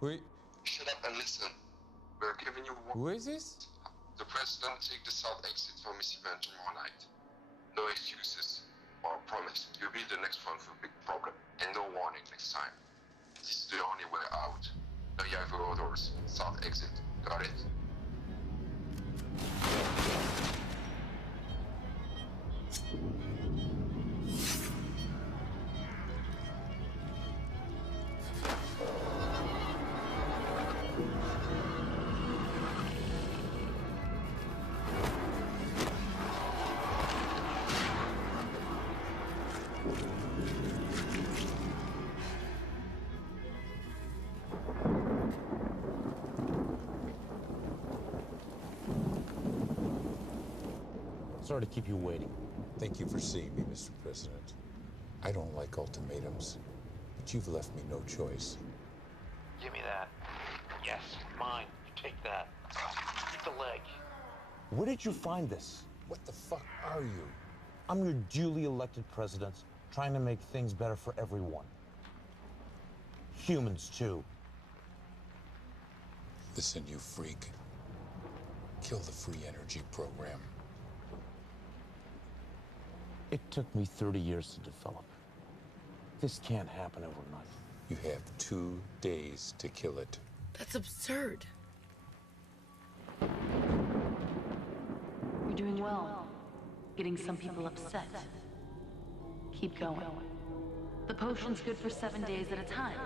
Oui. Shut up and listen. We're giving you one. Who is this? The president take the south exit for Miss Event tomorrow night. No excuses. Or promise, you'll be the next one for a big problem. And no warning next time. This is the only way out. Now you have your orders. South exit. Got it? Sorry to keep you waiting. Thank you for seeing me, Mr. President. I don't like ultimatums, but you've left me no choice. Give me that. Yes, mine. Take that. Keep the leg. Where did you find this? What the fuck are you? I'm your duly elected president, trying to make things better for everyone. Humans, too. Listen, you freak. Kill the free energy program. It took me 30 years to develop. This can't happen overnight. You have 2 days to kill it. That's absurd. You're doing well. Getting some people upset. Keep going. The potion's good for 7 days at a time.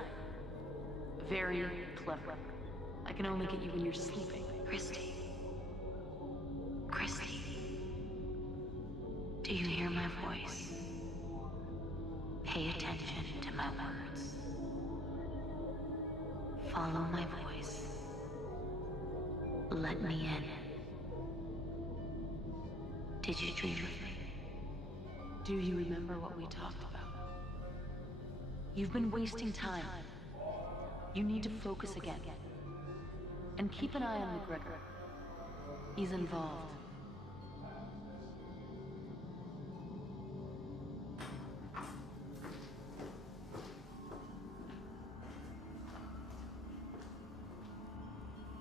Very clever. I can only get you when you're sleeping. Christy. Christy. Do you hear my voice? Pay attention to my words. Follow my voice. Let me in. Did you dream of me? Do you remember what we talked about? You've been wasting time. You need to focus again. And keep an eye on McGregor. He's involved.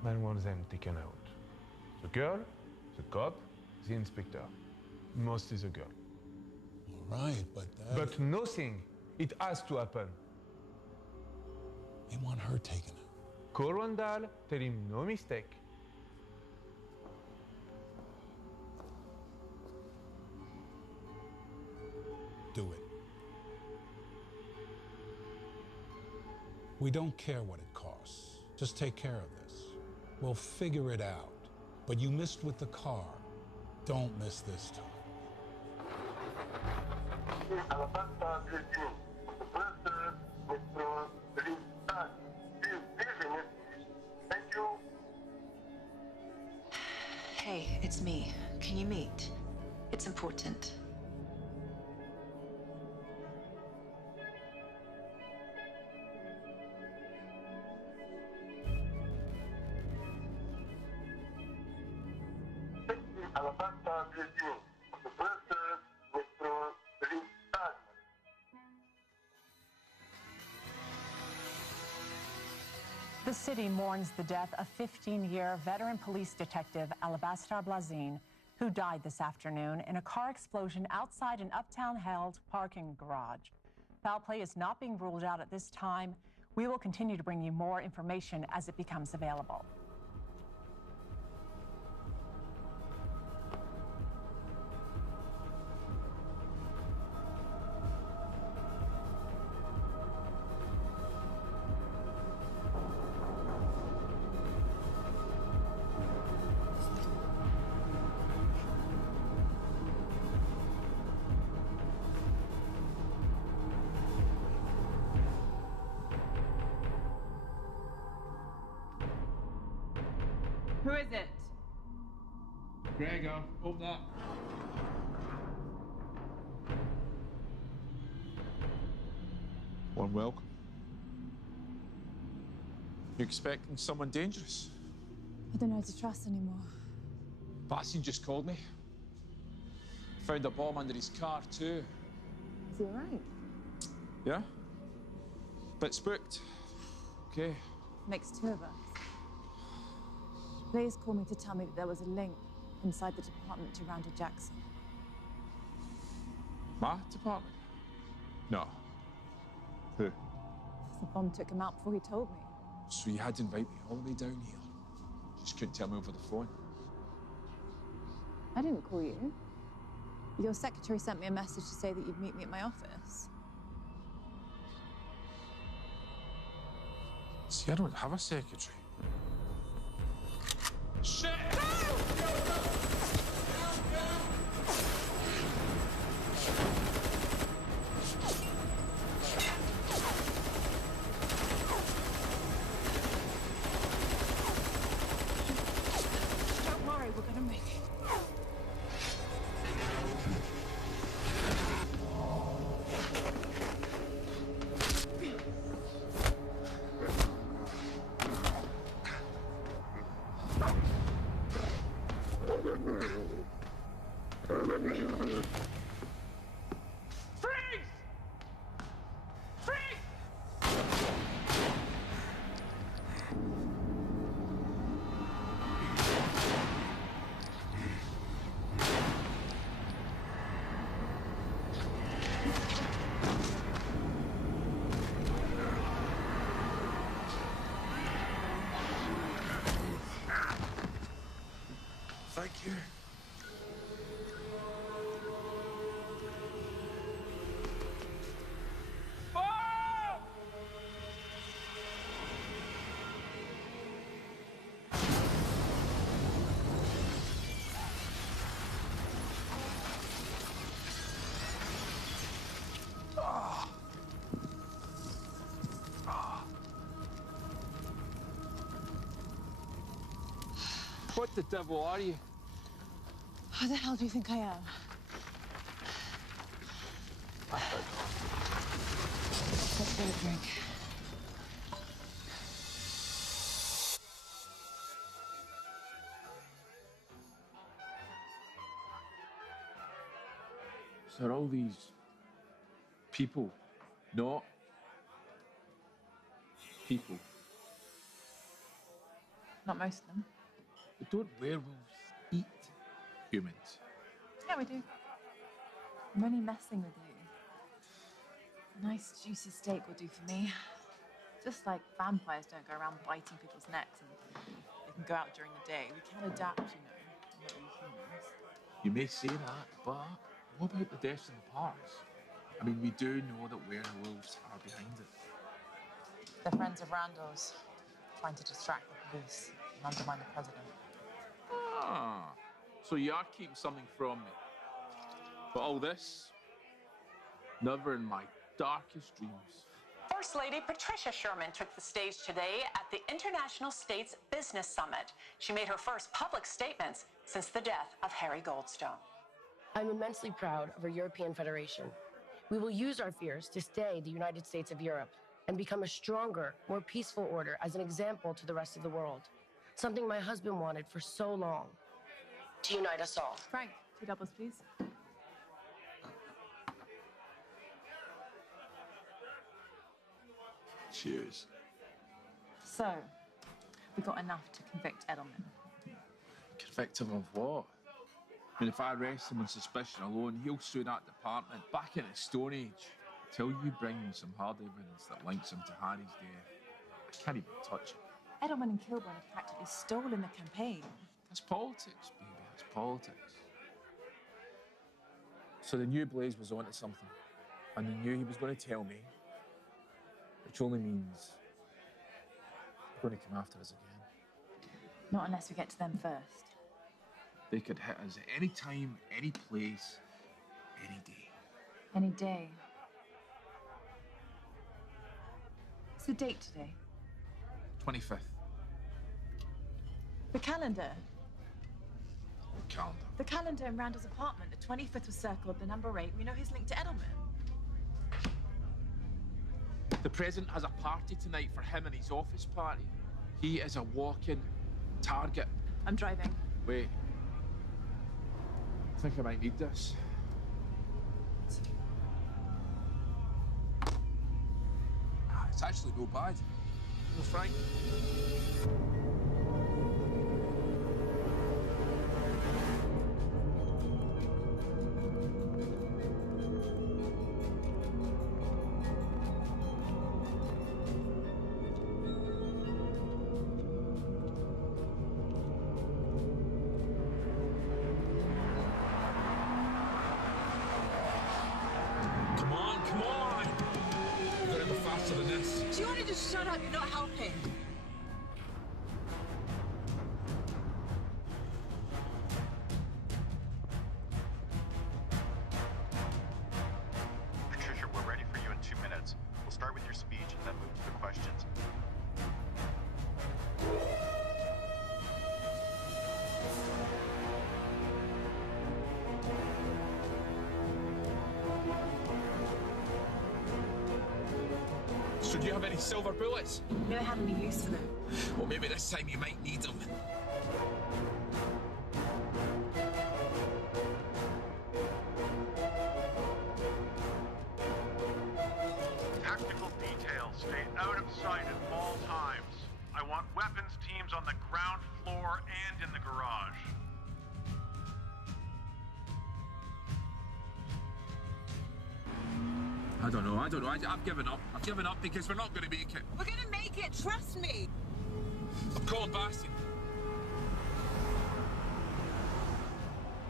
Man wants them taken out. The girl, the cop, the inspector. Mostly the girl. All right, but But nothing It has to happen. They want her taken out. Call Randall, tell him no mistake. Do it. We don't care what it costs. Just take care of this. We'll figure it out. But you missed with the car. Don't miss this time. Hey, it's me. Can you meet? It's important. The city mourns the death of 15-year veteran police detective Alabaster Blazin, who died this afternoon in a car explosion outside an uptown held parking garage. Foul play is not being ruled out at this time. We will continue to bring you more information as it becomes available. Who is it? Gregor, open up. Warm welcome. You expecting someone dangerous? I don't know how to trust anymore. Bastian just called me. Found a bomb under his car too. Is he all right? Yeah? Bit spooked. Okay. Makes two of us. Blaze called me to tell me that there was a link inside the department to Randall Jackson. My department? No. Who? The bomb took him out before he told me. So you had to invite me all the way down here. Just couldn't tell me over the phone. I didn't call you. Your secretary sent me a message to say that you'd meet me at my office. See, I don't have a secretary. Shit! Don't worry, we're gonna make it. Thank you. What the devil are you? Who the hell do you think I am? Let's get a drink. So are all these people not people? Not most of them. But don't werewolves eat humans? Yeah, we do. I'm only messing with you. A nice juicy steak will do for me. Just like vampires don't go around biting people's necks and they can go out during the day. We can adapt, you know, not we humans. You may say that, but what about the deaths in the parks? I mean, we do know that werewolves are behind it. They're friends of Randall's, trying to distract the police and undermine the president. Ah, so you are keeping something from me. But all this, never in my darkest dreams. First Lady Patricia Sherman took the stage today at the International States Business Summit. She made her first public statements since the death of Harry Goldstone. I'm immensely proud of our European Federation. We will use our fears to stay the United States of Europe and become a stronger, more peaceful order as an example to the rest of the world. Something my husband wanted for so long. To unite us all. Frank, 2 doubles, please. Cheers. So, we got enough to convict Edelman. Convict him of what? I mean, if I arrest him on suspicion alone, he'll sue that department back in the Stone Age. Till you bring me some hard evidence that links him to Harry's death, I can't even touch it. Edelman and Kilburn have practically stolen the campaign. That's politics, baby. That's politics. So they knew Blaze was onto something, and they knew he was going to tell me, which only means they're going to come after us again. Not unless we get to them first. They could hit us at any time, any place, any day. Any day. What's the date today? 25th. The calendar. Calendar. The calendar in Randall's apartment. The 25th was circled, the number 8. We know he's linked to Edelman. The president has a party tonight for him and his office party. He is a walking target. I'm driving. Wait. I think I might need this. It's actually no bad. No, Frank. Come on! You've got to go faster than this. Do you want to just shut up? You're not helping. Patricia, we're ready for you in 2 minutes. We'll start with your speech and then move to the questions. So do you have any silver bullets? Never had any use for them. Well, maybe this time you might need them. Tactical details stay out of sight at all times. I want weapons teams on the ground floor and in the garage. I don't know. I've given up. I've given up because we're not going to make it. We're going to make it, trust me. I'm calling Bastian.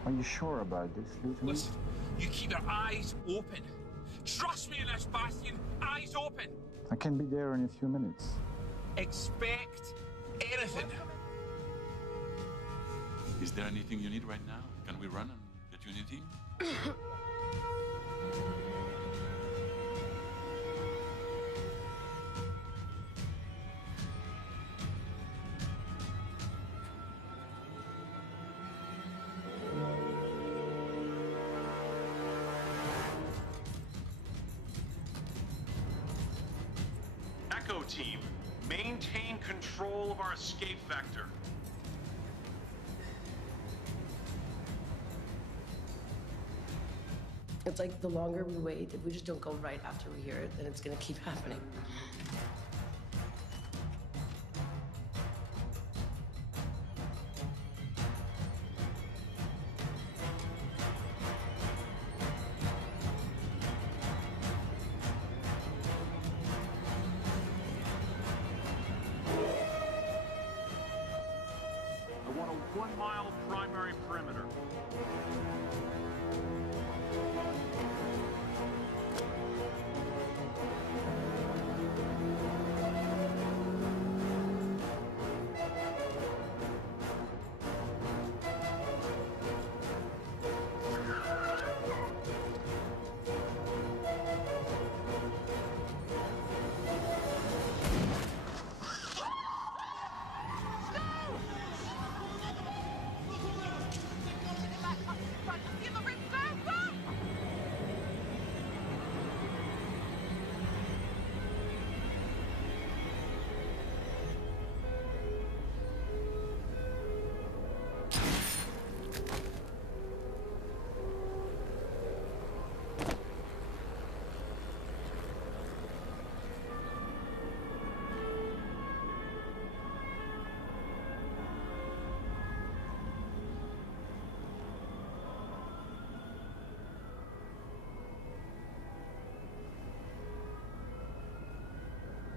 Are you sure about this, Lieutenant? Listen, you keep your eyes open. Trust me in this, Bastian. Eyes open. I can be there in a few minutes. Expect anything. Is there anything you need right now? Can we run and get you anything? Echo team, maintain control of our escape vector. It's like the longer we wait, if we just don't go right after we hear it, then it's gonna keep happening. about a 1-mile primary perimeter.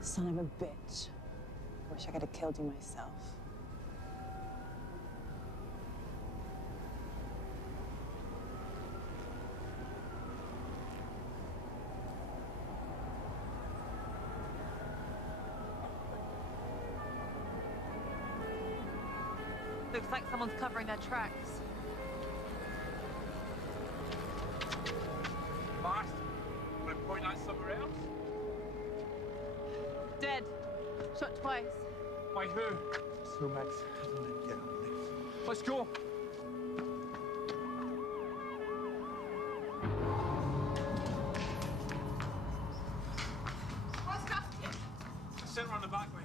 Son of a bitch. I wish I could have killed you myself. Looks like someone's covering their tracks. Bastard! Want to point out somewhere else? Dead. Shot twice. By who? So, Max, don't let me get on this. Let's go! What's Kafka? Send her on the back way.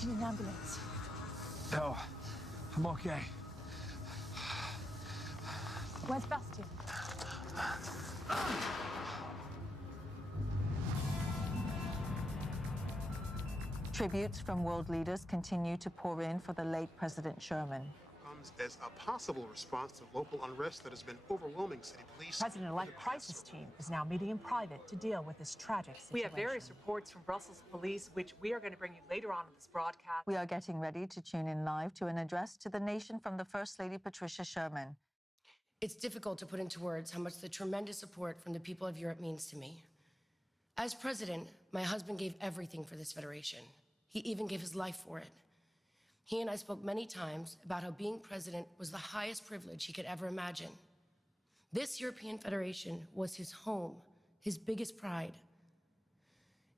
You need an ambulance. No, I'm okay. Where's Bastian? Tributes from world leaders continue to pour in for the late President Sherman. Comes as a possible response to local unrest that has been overwhelming city police. President-elect crisis team is now meeting in private to deal with this tragic situation. We have various reports from Brussels police, which we are going to bring you later on in this broadcast. We are getting ready to tune in live to an address to the nation from the First Lady Patricia Sherman. It's difficult to put into words how much the tremendous support from the people of Europe means to me. As president, my husband gave everything for this federation. He even gave his life for it. He and I spoke many times about how being president was the highest privilege he could ever imagine. This European Federation was his home, his biggest pride.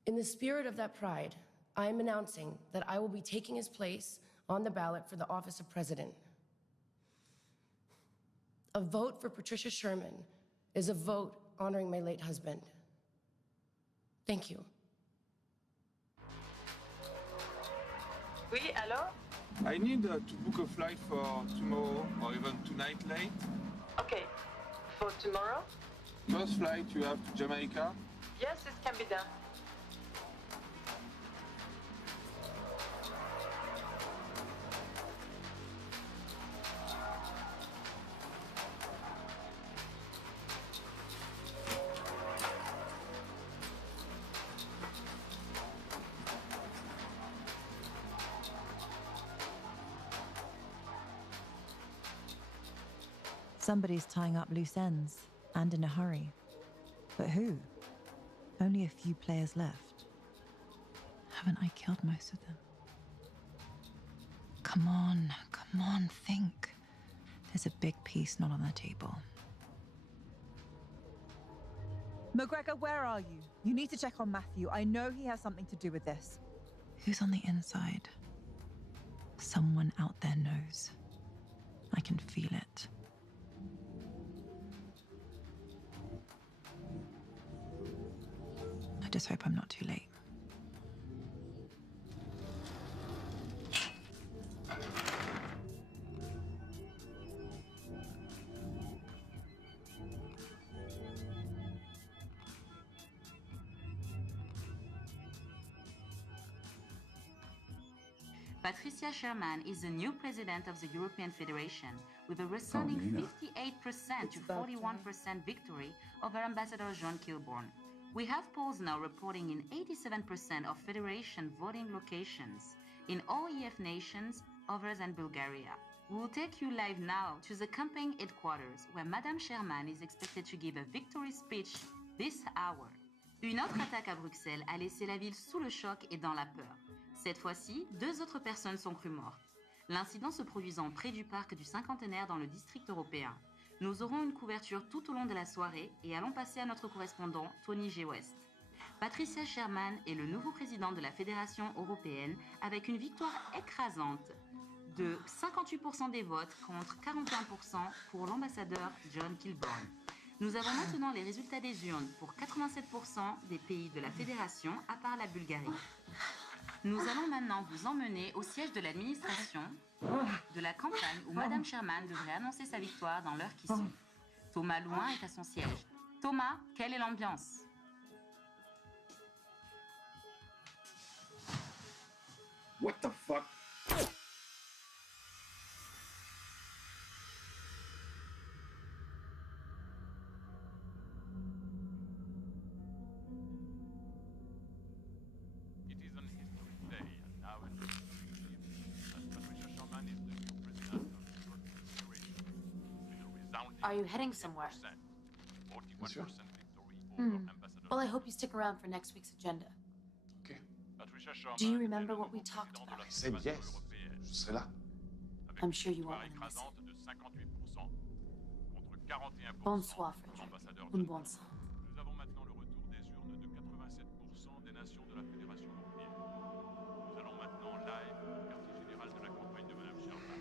In the spirit of that pride, I am announcing that I will be taking his place on the ballot for the office of president. A vote for Patricia Sherman is a vote honoring my late husband. Thank you. Oui, allô? I need to book a flight for tomorrow or even tonight late. Okay. For tomorrow? First flight you have to Jamaica. Yes, it can be done. Somebody's tying up loose ends, and in a hurry. But who? Only a few players left. Haven't I killed most of them? Come on, think. There's a big piece not on the table. McGregor, where are you? You need to check on Matthew. I know he has something to do with this. Who's on the inside? Someone out there knows. I can feel it. I just hope I'm not too late. Patricia Sherman is the new president of the European Federation, with a resounding 58% to 41% victory over Ambassador John Kilbourne. We have polls now reporting in 87% of Federation voting locations in all EF nations other than Bulgaria. We will take you live now to the campaign headquarters, where Madame Sherman is expected to give a victory speech this hour. Une autre attaque à Bruxelles a laissé la ville sous le choc et dans la peur. Cette fois-ci, 2 autres personnes sont crues mortes. L'incident se produisant près du parc du Cinquantenaire dans le district européen. Nous aurons une couverture tout au long de la soirée et allons passer à notre correspondant Tony G. West. Patricia Sherman est le nouveau président de la Fédération européenne avec une victoire écrasante de 58% des votes contre 41% pour l'ambassadeur John Kilbourne. Nous avons maintenant les résultats des urnes pour 87% des pays de la Fédération à part la Bulgarie. Nous allons maintenant vous emmener au siège de l'administration de la campagne où Madame Sherman devrait annoncer sa victoire dans l'heure qui suit. Thomas Louin est à son siège. Thomas, quelle est l'ambiance? What the fuck? Are you heading somewhere? Sure. Well, I hope you stick around for next week's agenda. Okay. Do you remember what we talked about? I said yes. Je serai là. I'm sure you won't want to miss it. Bonsoir, Frederick. Un bon sang. Nous avons maintenant le retour des urnes de 87% des nations de la Fédération européenne. Nous allons maintenant live au quartier général de la campagne de Madame Sherman.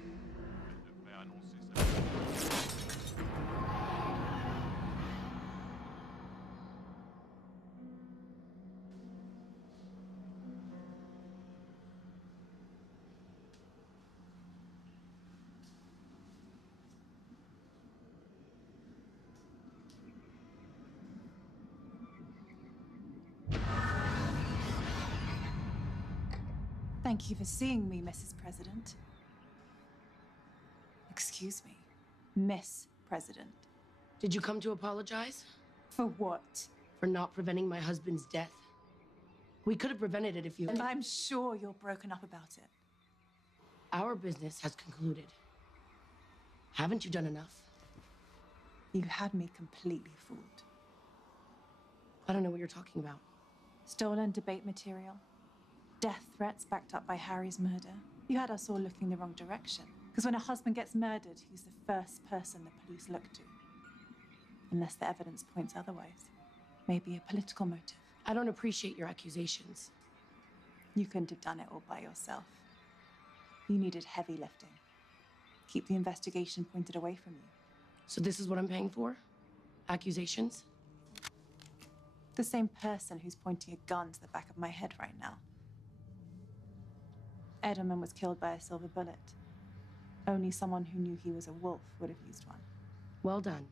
Elle devrait annoncer sa Thank you for seeing me, Mrs. President. Excuse me, Miss President. Did you come to apologize? For what? For not preventing my husband's death. We could have prevented it if you... And I'm sure you're broken up about it. Our business has concluded. Haven't you done enough? You had me completely fooled. I don't know what you're talking about. Stolen debate material. Death threats backed up by Harry's murder. You had us all looking the wrong direction. Because when a husband gets murdered, he's the first person the police look to. Unless the evidence points otherwise. Maybe a political motive. I don't appreciate your accusations. You couldn't have done it all by yourself. You needed heavy lifting. Keep the investigation pointed away from you. So this is what I'm paying for? Accusations? The same person who's pointing a gun to the back of my head right now. Edelman was killed by a silver bullet. Only someone who knew he was a wolf would have used one. Well done.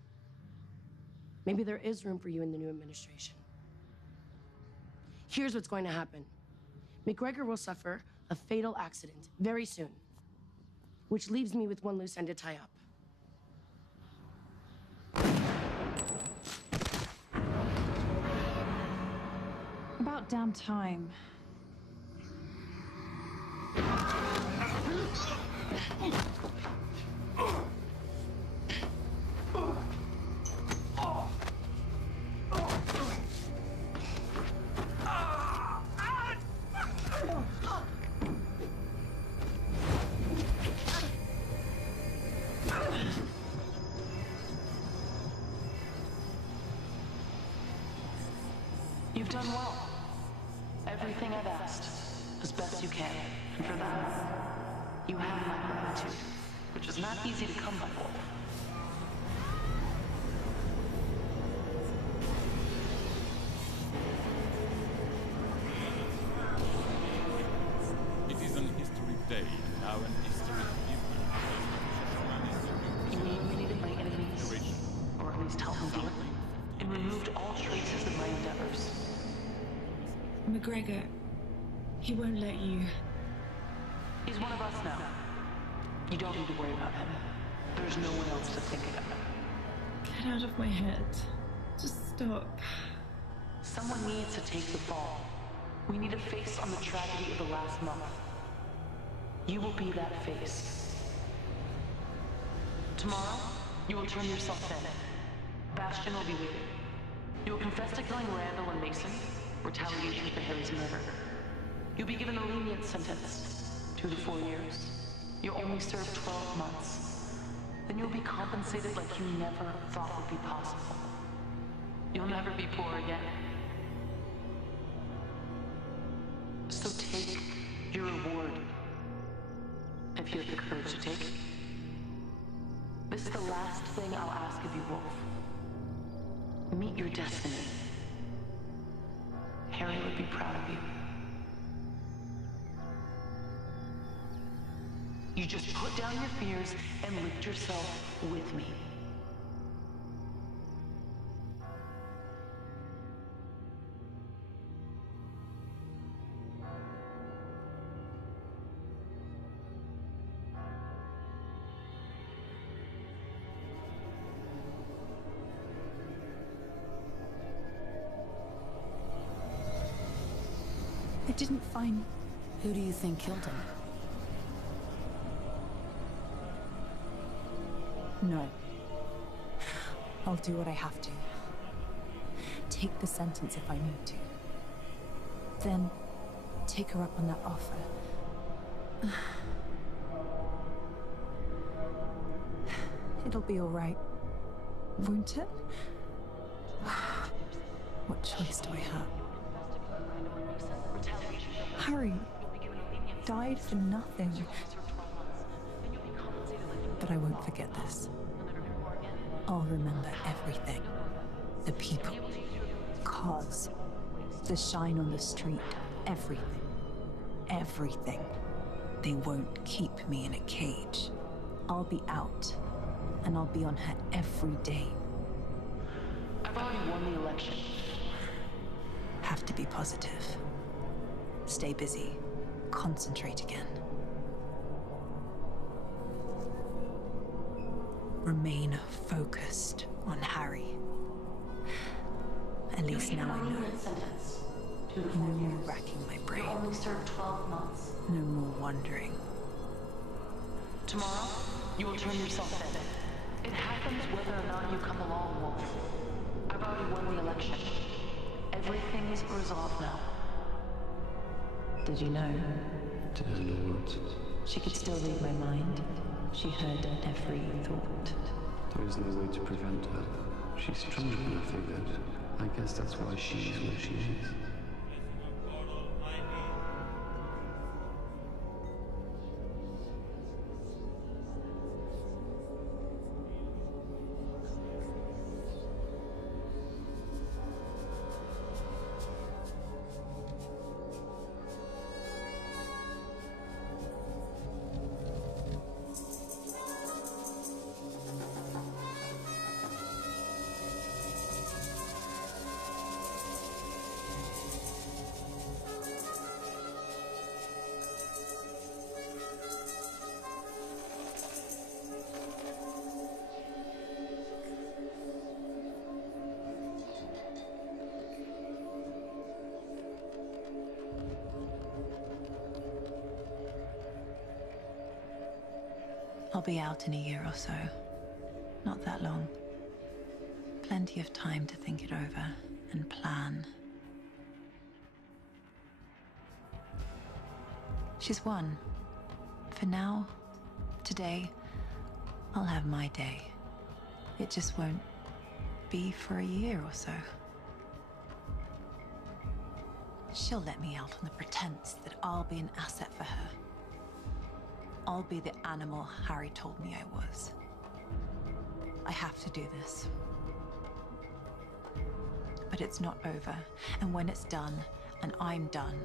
Maybe there is room for you in the new administration. Here's what's going to happen. McGregor will suffer a fatal accident very soon, which leaves me with one loose end to tie up. About damn time. You've done well. Everything I've asked, as best you can. And for that, you have my gratitude, which is not easy to come by. It is an historic day, and now an historic evening. You eliminated my enemies, or at least helped me do it, and removed all traces of my endeavors. McGregor, he won't let you. He's one of us now. You don't need to worry about him. There's no one else to think about. Get out of my head. Just stop. Someone needs to take the fall. We need a face on the tragedy of the last month. You will be that face. Tomorrow, you will turn yourself in. Bastion will be waiting. You will confess to killing Randall and Mason, retaliation for Harry's murder. You'll be given a lenient sentence, 2 to 4 years. You'll only serve 12 months. Then you'll be compensated like you never thought would be possible. You'll never be poor again. So take your reward, if you have the courage to take it. This is the last thing I'll ask of you, Wolf. Meet your destiny. Harry would be proud of you. You just put down your fears and lift yourself with me. I didn't find... Who do you think killed him? No. I'll do what I have to. Take the sentence if I need to. Then, take her up on that offer. It'll be all right, won't it? What choice do I have? Harry died for nothing. But I won't forget this. I'll remember everything. The people, cars, the shine on the street, everything. Everything. They won't keep me in a cage. I'll be out, and I'll be on her every day. I've already won the election. Have to be positive. Stay busy. Concentrate again. Remain focused on Harry. At least now I know. No more racking my brain. You'll only serve 12 months. No more wondering. Tomorrow, you will turn yourself in. It happens whether or not you come along, Wolf. I've already won the election. Everything's resolved now. Did you know? Did I know what? She could still read my mind. She heard every thought. There is no way to prevent her. She's stronger than I figured. I guess that's why she is what she is. I'll be out in a year or so. Not that long. Plenty of time to think it over and plan. She's won. For now, today, I'll have my day. It just won't be for a year or so. She'll let me out on the pretense that I'll be an asset for her. I'll be the animal Harry told me I was. I have to do this. But it's not over, and when it's done, and I'm done,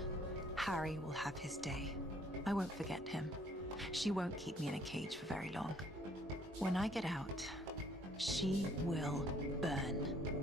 Harry will have his day. I won't forget him. She won't keep me in a cage for very long. When I get out, she will burn.